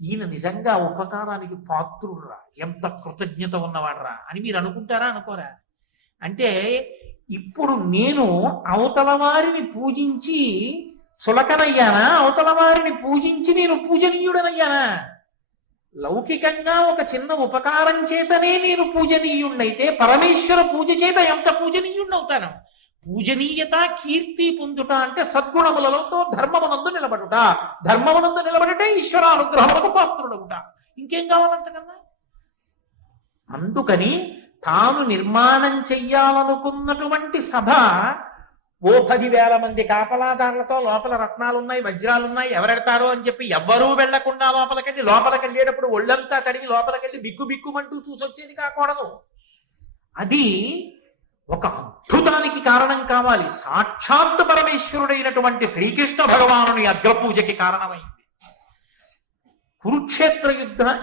ఈయన నిజంగా ఉపకారానికి పాత్రుడురా, ఎంత కృతజ్ఞత ఉన్నవాడరా అని మీరు అనుకుంటారా అనుకోరా? అంటే ఇప్పుడు నేను అవతల వారిని పూజించి చులకనయ్యానా? అవతల వారిని పూజించి నేను పూజనీయుడనయ్యానా? లౌకికంగా ఒక చిన్న ఉపకారం చేతనే నేను పూజనీయుణ్ణైతే పరమేశ్వర పూజ చేత ఎంత పూజనీయుణ్ణవుతాను? పూజనీయత కీర్తి పొందుట అంటే సద్గుణములతో ధర్మమునందు నిలబడుట, ధర్మమునందు నిలబడితే ఈశ్వరానుగ్రహములకు పాత్రుడవుట. ఇంకేం కావాలంతకన్నా? అందుకని తాను నిర్మాణం చెయ్యాలనుకున్నటువంటి సభ ఓ 10,000 మంది కాపలాదారులతో, లోపల రత్నాలున్నాయి, వజ్రాలున్నాయి, ఎవరెడతారో అని చెప్పి ఎవ్వరూ వెళ్లకుండా లోపలికెళ్ళేటప్పుడు ఒళ్ళంతా తడిగి లోపలికెళ్ళి బిక్కుమంటూ చూసొచ్చేది కాకూడదు. అది ఒక అద్భుతానికి కారణం కావాలి. సాక్షాత్ పరమేశ్వరుడైనటువంటి శ్రీకృష్ణ భగవానుని అగ్రపూజకి కారణమైంది. కురుక్షేత్ర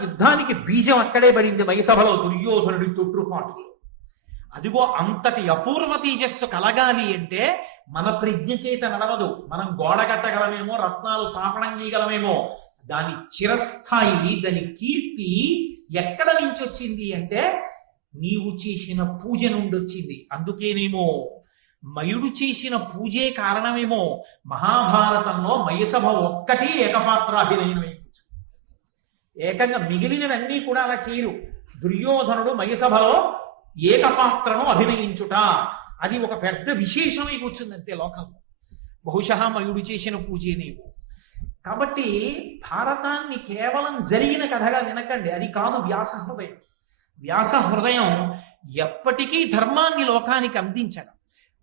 యుద్ధానికి బీజం అక్కడే పడింది, మైసభలో దుర్యోధనుడి తొట్టుపాటులో. అదిగో అంతటి అపూర్వ తేజస్సు కలగాలి అంటే మన ప్రజ్ఞ చేత నడవదు. మనం గోడ కట్టగలమేమో, రత్నాలు తాపడం చేయగలమేమో, దాని చిరస్థాయి, దాని కీర్తి ఎక్కడ నుంచి వచ్చింది అంటే నీవు చేసిన పూజ నుండి వచ్చింది. అందుకేనేమో మయుడు చేసిన పూజే కారణమేమో మహాభారతంలో మయసభ ఒక్కటి ఏకపాత్రాభినయనమై ఏకంగా మిగిలినవన్నీ కూడా అలా చేయరు. దుర్యోధనుడు మయసభలో ఏకపాత్రను అభినయించుట అది ఒక పెద్ద విశేషమై కూర్చుంది అంతే లోకంలో. బహుశా మయుడు చేసిన పూజే నీవు. కాబట్టి భారతాన్ని కేవలం జరిగిన కథగా వినకండి, అది కాదు వ్యాస హృదయం. వ్యాస హృదయం ఎప్పటికీ ధర్మాన్ని లోకానికి అందించడం.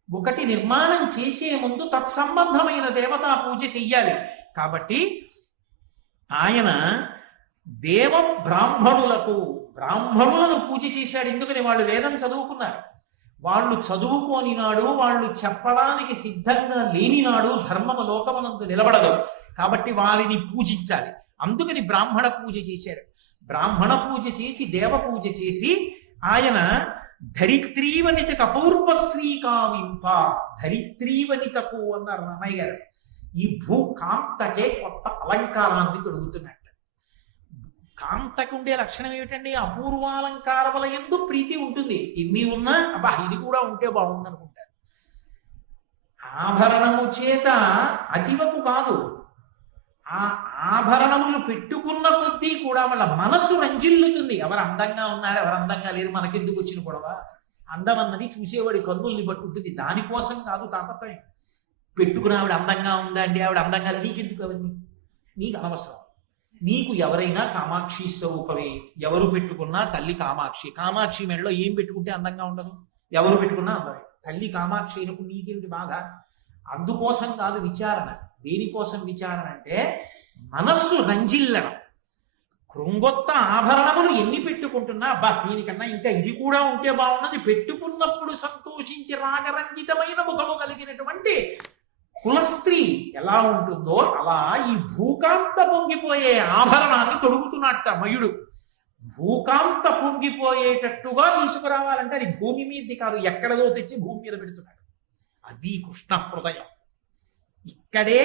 ఒకటి నిర్మాణం చేసే ముందు తత్సంబంధమైన దేవతా పూజ చెయ్యాలి. కాబట్టి ఆయన బ్రాహ్మణులను పూజ చేశాడు. ఎందుకని? వాళ్ళు వేదం చదువుకున్నారు. వాళ్ళు చదువుకోని నాడు, వాళ్ళు చెప్పడానికి సిద్ధంగా లేని నాడు ధర్మము లోకమునందు నిలబడదు. కాబట్టి వారిని పూజించాలి. అందుకని బ్రాహ్మణ పూజ చేశాడు. బ్రాహ్మణ పూజ చేసి, దేవ పూజ చేసి ఆయన ధరిత్రీవనితకు అపూర్వశ్రీ కావింప, ధరిత్రీవనితకు అన్నారు నాన్నయ్య గారు. ఈ భూకాంతకే కొత్త అలంకారాన్ని తొడుగుతున్నట్టు. కాంతకు ఉండే లక్షణం ఏమిటండి? అపూర్వాలంకారముల యందు ప్రీతి ఉంటుంది. ఎన్ని ఉన్నా అబ్బా ఇది కూడా ఉంటే బాగుంది అనుకుంటారు. ఆభరణము చేత అతివకు కాదు, ఆ ఆభరణములు పెట్టుకున్న కొద్దీ కూడా వాళ్ళ మనసు రంజిల్లుతుంది. ఎవరు అందంగా ఉన్నారు, ఎవరు అందంగా లేరు, మనకెందుకు వచ్చిన గొడవ? అందం అన్నది చూసేవాడి కన్నుల్ని బట్టి ఉంటుంది. దానికోసం కాదు తాపత్రయం. పెట్టుకున్న ఆవిడ అందంగా ఉందా అండి, ఆవిడ అందంగా లేదు, నీకెందుకు అవన్నీ? నీకు అనవసరం. నీకు ఎవరైనా కామాక్షి స్వరూపమే. ఎవరు పెట్టుకున్నా తల్లి కామాక్షి. కామాక్షి మెడలో ఏం పెట్టుకుంటే అందంగా ఉండదు? ఎవరు పెట్టుకున్నా అందమే. తల్లి కామాక్షి అయినప్పుడు నీకేమిటి బాధ? అందుకోసం కాదు విచారణ. దేనికోసం విచారణ అంటే మనస్సు రంజిల్లడం. కృంగొత్త ఆభరణములు ఎన్ని పెట్టుకుంటున్నా అబ్బా దీనికన్నా ఇంకా ఇది కూడా ఉంటే బాగున్నది, పెట్టుకున్నప్పుడు సంతోషించి రాగరంజితమైన ముఖము కలిగినటువంటి కులస్త్రీ ఎలా ఉంటుందో అలా ఈ భూకాంత పొంగిపోయే ఆభరణాన్ని తొడుగుతున్నట్ట మయుడు. భూకాంత పొంగిపోయేటట్టుగా తీసుకురావాలంటే అది భూమి మీదది కాదు, ఎక్కడదో తెచ్చి భూమి మీద పెడుతున్నాడు. అది కృష్ణ హృదయం. ఇక్కడే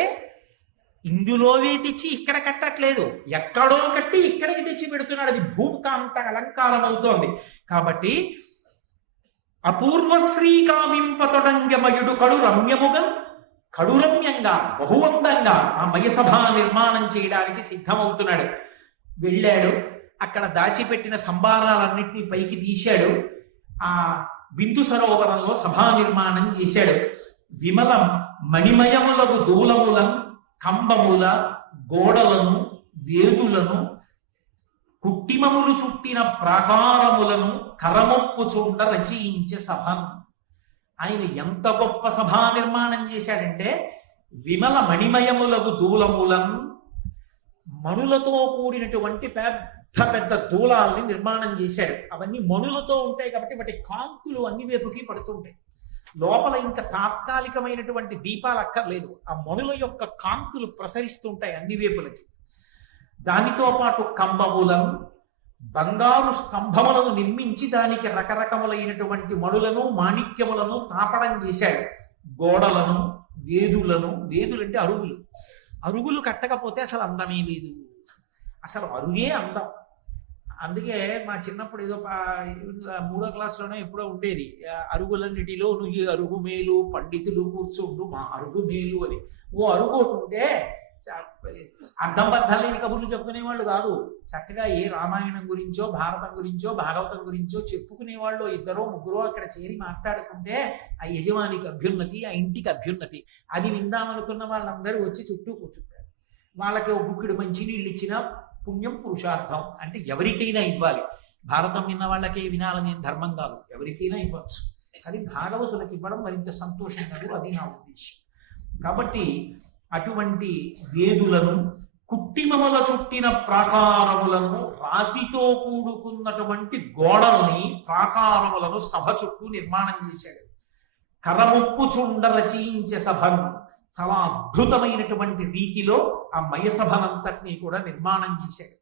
ఇందులోవే తెచ్చి ఇక్కడ కట్టట్లేదు, ఎక్కడో కట్టి ఇక్కడికి తెచ్చి పెడుతున్నాడు. అది భూకాంత అలంకారం అవుతోంది. కాబట్టి అపూర్వశ్రీ కావింపతొడంగమయుడు కడు రమ్యముగా కడురమ్యంగా బహువందంగా ఆ మయసభ నిర్మాణం చేయడానికి సిద్ధమవుతున్నాడు. వెళ్ళాడు, అక్కడ దాచిపెట్టిన సంభారాలన్నింటినీ పైకి తీశాడు. ఆ బిందు సరోవరంలో సభా నిర్మాణం చేశాడు. విమలం మణిమయములకు దూలములం కంబముల గోడలను వేదులను కుట్టిమములు చుట్టిన ప్రాకారములను కరమొప్పు చూడ రచయించే సభను. ఆయన ఎంత గొప్ప సభా నిర్మాణం చేశాడంటే, విమల మణిమయములకు దూలములం, మణులతో కూడినటువంటి పెద్ద పెద్ద దూలాల్ని నిర్మాణం చేశాడు. అవన్నీ మణులతో ఉంటాయి కాబట్టి వాటి కాంతులు అన్ని వైపుకి పడుతుంటాయి. లోపల ఇంకా తాత్కాలికమైనటువంటి దీపాలు అక్కర్లేదు, ఆ మణుల యొక్క కాంతులు ప్రసరిస్తుంటాయి అన్ని వైపులకి. దానితో పాటు కంబములను బంగారు స్తంభములను నిర్మించి దానికి రకరకములైనటువంటి మణులను మాణిక్యములను తాపడం చేశాడు. గోడలను వేదులంటే అరుగులు, అరుగులు కట్టకపోతే అసలు అందమే లేదు, అసలు అరుగే అందం. అందుకే మా చిన్నప్పుడు ఏదో 3వ క్లాస్లోనే ఎప్పుడో ఉండేది, అరుగులన్నిటిలో నువ్వు అరుగు మేలు పండితులు కూర్చోండు మా అరుగు మేలు అని. ఓ అరుగు ఉంటే అర్థం బద్దం లేని కబుర్లు చెప్పుకునేవాళ్ళు కాదు, చక్కగా ఏ రామాయణం గురించో భారతం గురించో భాగవతం గురించో చెప్పుకునేవాళ్ళు. 2 3 అక్కడ చేరి మాట్లాడుకుంటే ఆ యజమానికి అభ్యున్నతి, ఆ ఇంటికి అభ్యున్నతి. అది విందామనుకున్న వాళ్ళందరూ వచ్చి చుట్టూ కూర్చుంటారు. వాళ్ళకి ఒక బుక్కిడు మంచినీళ్ళు ఇచ్చిన పుణ్యం పురుషార్థం. అంటే ఎవరికైనా ఇవ్వాలి, భారతం విన్న వాళ్ళకే వినాలని ధర్మం కాదు, ఎవరికైనా ఇవ్వచ్చు. అది భాగవతులకు ఇవ్వడం మరింత సంతోషంగా, అది నా ఉద్దేశం. కాబట్టి అటువంటి వేదులను కుట్టిమముల చుట్టిన ప్రాకారములను, రాతితో కూడుకున్నటువంటి గోడల్ని ప్రాకారములను సభ చుట్టూ నిర్మాణం చేశాడు. కరముప్పు చుండ రచయించే సభను చాలా అద్భుతమైనటువంటి రీతిలో ఆ మయసభనంతటినీ కూడా నిర్మాణం చేశాడు.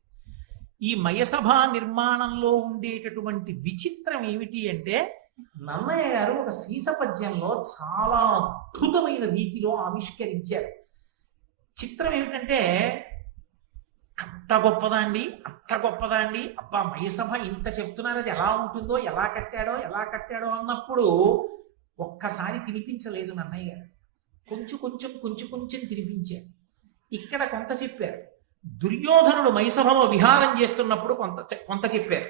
ఈ మయసభ నిర్మాణంలో ఉండేటటువంటి విచిత్రం ఏమిటి అంటే, నన్నయ్య గారు ఒక సీస పద్యంలో చాలా అద్భుతమైన రీతిలో ఆవిష్కరించారు. చిత్రం ఏమిటంటే, అంత గొప్పదా అండి, అబ్బా మయసభ ఇంత చెప్తున్నారు, అది ఎలా ఉంటుందో, ఎలా కట్టాడో అన్నప్పుడు ఒక్కసారి తినిపించలేదు నన్నయ్య గారు. కొంచెం తినిపించారు. ఇక్కడ కొంత చెప్పారు. దుర్యోధనుడు మైసభలో విహారం చేస్తున్నప్పుడు కొంత చెప్పారు.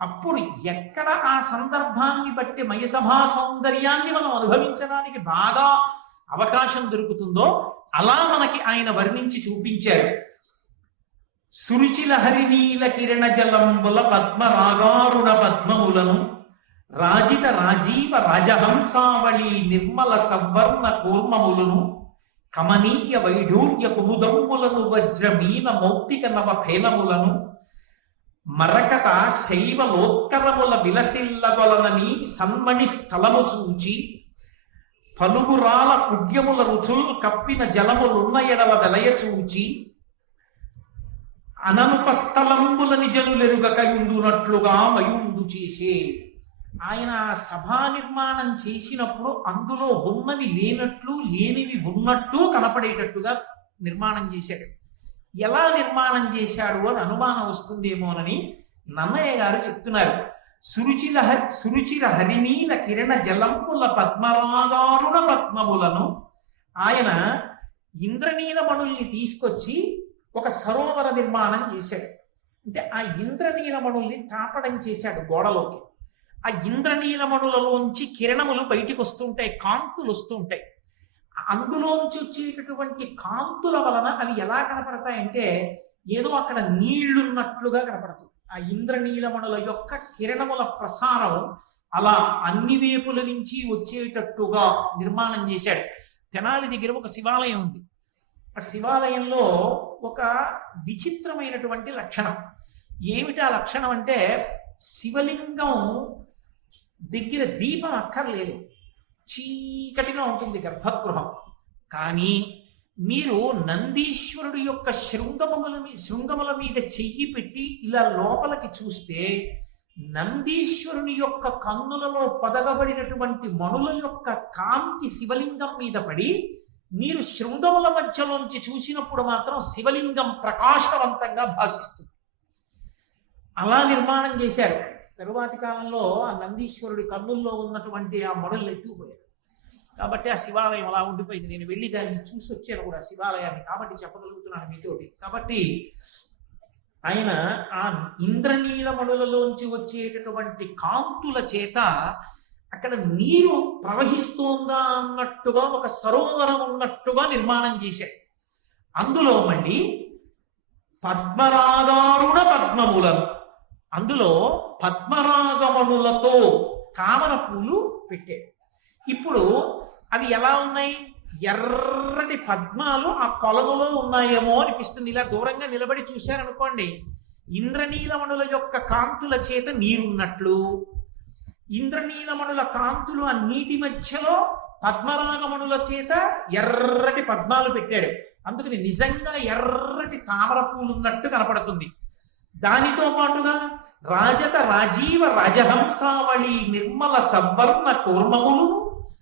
అప్పుడు ఎక్కడ ఆ సందర్భాన్ని బట్టి మయసభా సౌందర్యాన్ని మనం అనుభవించడానికి బాగా అవకాశం దొరుకుతుందో అలా మనకి ఆయన వర్ణించి చూపించారు. సురుచిల హరినీల కిరణ జలంబుల పద్మరాగారుణ పద్మములను రాజిత రాజీవ రాజహంసావళి నిర్మల సవర్ణ కూర్మములను కమనీయ వైఢూర్య కుముదంబులను వజ్రమీన మౌక్తిక నవ ఫేనములను మరకత శైవలోత్కరముల విలసిల్లగొలనని సన్మణి స్థలము చూచి పలుగురాల కుడ్యముల రుచులు కప్పిన జలములున్న ఎడల వెలయ చూచి అననుపస్థలంబుల నిజనులెరుగకయుండునట్లుగా మయుండు చేసే. ఆయన సభా నిర్మాణం చేసినప్పుడు అందులో ఉన్నవి లేనట్లు, లేనివి ఉన్నట్టు కనపడేటట్టుగా నిర్మాణం చేశాడు. ఎలా నిర్మాణం చేశాడు అని అనుమానం వస్తుందేమోనని నన్నయ్య గారు చెప్తున్నారు. సురుచిర హరినీల కిరణ జలంపుల పద్మరాగారుణ పద్మములను ఆయన ఇంద్రనీలమణుల్ని తీసుకొచ్చి ఒక సరోవర నిర్మాణం చేశాడు. అంటే ఆ ఇంద్రనీలమణుల్ని తాపడం చేశాడు గోడలోకి. ఆ ఇంద్రనీలమణులలోంచి కిరణములు బయటికి వస్తుంటాయి, కాంతులు వస్తుంటాయి. అందులోంచి వచ్చేటటువంటి కాంతుల వలన అవి ఎలా కనపడతాయంటే ఏదో అక్కడ నీళ్లున్నట్లుగా కనపడుతుంది. ఆ ఇంద్రనీలమణుల యొక్క కిరణముల ప్రసారం అలా అన్ని వైపుల నుంచి వచ్చేటట్టుగా నిర్మాణం చేశాడు. తెనాలి దగ్గర ఒక శివాలయం ఉంది. ఆ శివాలయంలో ఒక విచిత్రమైనటువంటి లక్షణం. ఏమిటి ఆ లక్షణం అంటే, శివలింగం దగ్గర దీపం అక్కర్లేదు, చీకటిగా ఉంటుంది గర్భగృహం. కానీ మీరు నందీశ్వరుడు యొక్క శృంగముల మీద చెయ్యి పెట్టి ఇలా లోపలికి చూస్తే నందీశ్వరుని యొక్క కన్నులలో పొదగబడినటువంటి మణుల యొక్క కాంతి శివలింగం మీద పడి మీరు శృంగముల మధ్యలోంచి చూసినప్పుడు మాత్రం శివలింగం ప్రకాశవంతంగా భాసిస్తుంది. అలా నిర్మాణం చేశారు. తరువాతి కాలంలో ఆ నందీశ్వరుడి కన్నుల్లో ఉన్నటువంటి ఆ మడులు ఎత్తుకుపోయారు. కాబట్టి ఆ శివాలయం అలా ఉండిపోయింది. నేను వెళ్ళి దాన్ని చూసి వచ్చాను కూడా శివాలయాన్ని, కాబట్టి చెప్పగలుగుతున్నాను మీతోటి. కాబట్టి ఆయన ఆ ఇంద్రనీలమణులలోంచి వచ్చేటటువంటి కాంతుల చేత అక్కడ నీరు ప్రవహిస్తోందా అన్నట్టుగా ఒక సరోవరం ఉన్నట్టుగా నిర్మాణం చేశాడు. అందులో మళ్ళీ పద్మరాగారుణ పద్మములను, అందులో పద్మరాగమణులతో కామన పూలు పెట్టాడు. ఇప్పుడు అవి ఎలా ఉన్నాయి? ఎర్రటి పద్మాలు ఆ కొలనులో ఉన్నాయేమో అనిపిస్తుంది. ఇలా దూరంగా నిలబడి చూశారనుకోండి, ఇంద్రనీలమణుల యొక్క కాంతుల చేత నీరున్నట్లు, ఇంద్రనీలమణుల కాంతులు ఆ నీటి మధ్యలో పద్మరాగమణుల చేత ఎర్రటి పద్మాలు పెట్టాడు. అందుకని నిజంగా ఎర్రటి తామర పూలు ఉన్నట్టు కనపడుతుంది. దానితో పాటుగా రాజత రాజీవ రాజహంసావళి నిర్మల సవర్ణ కూర్మములు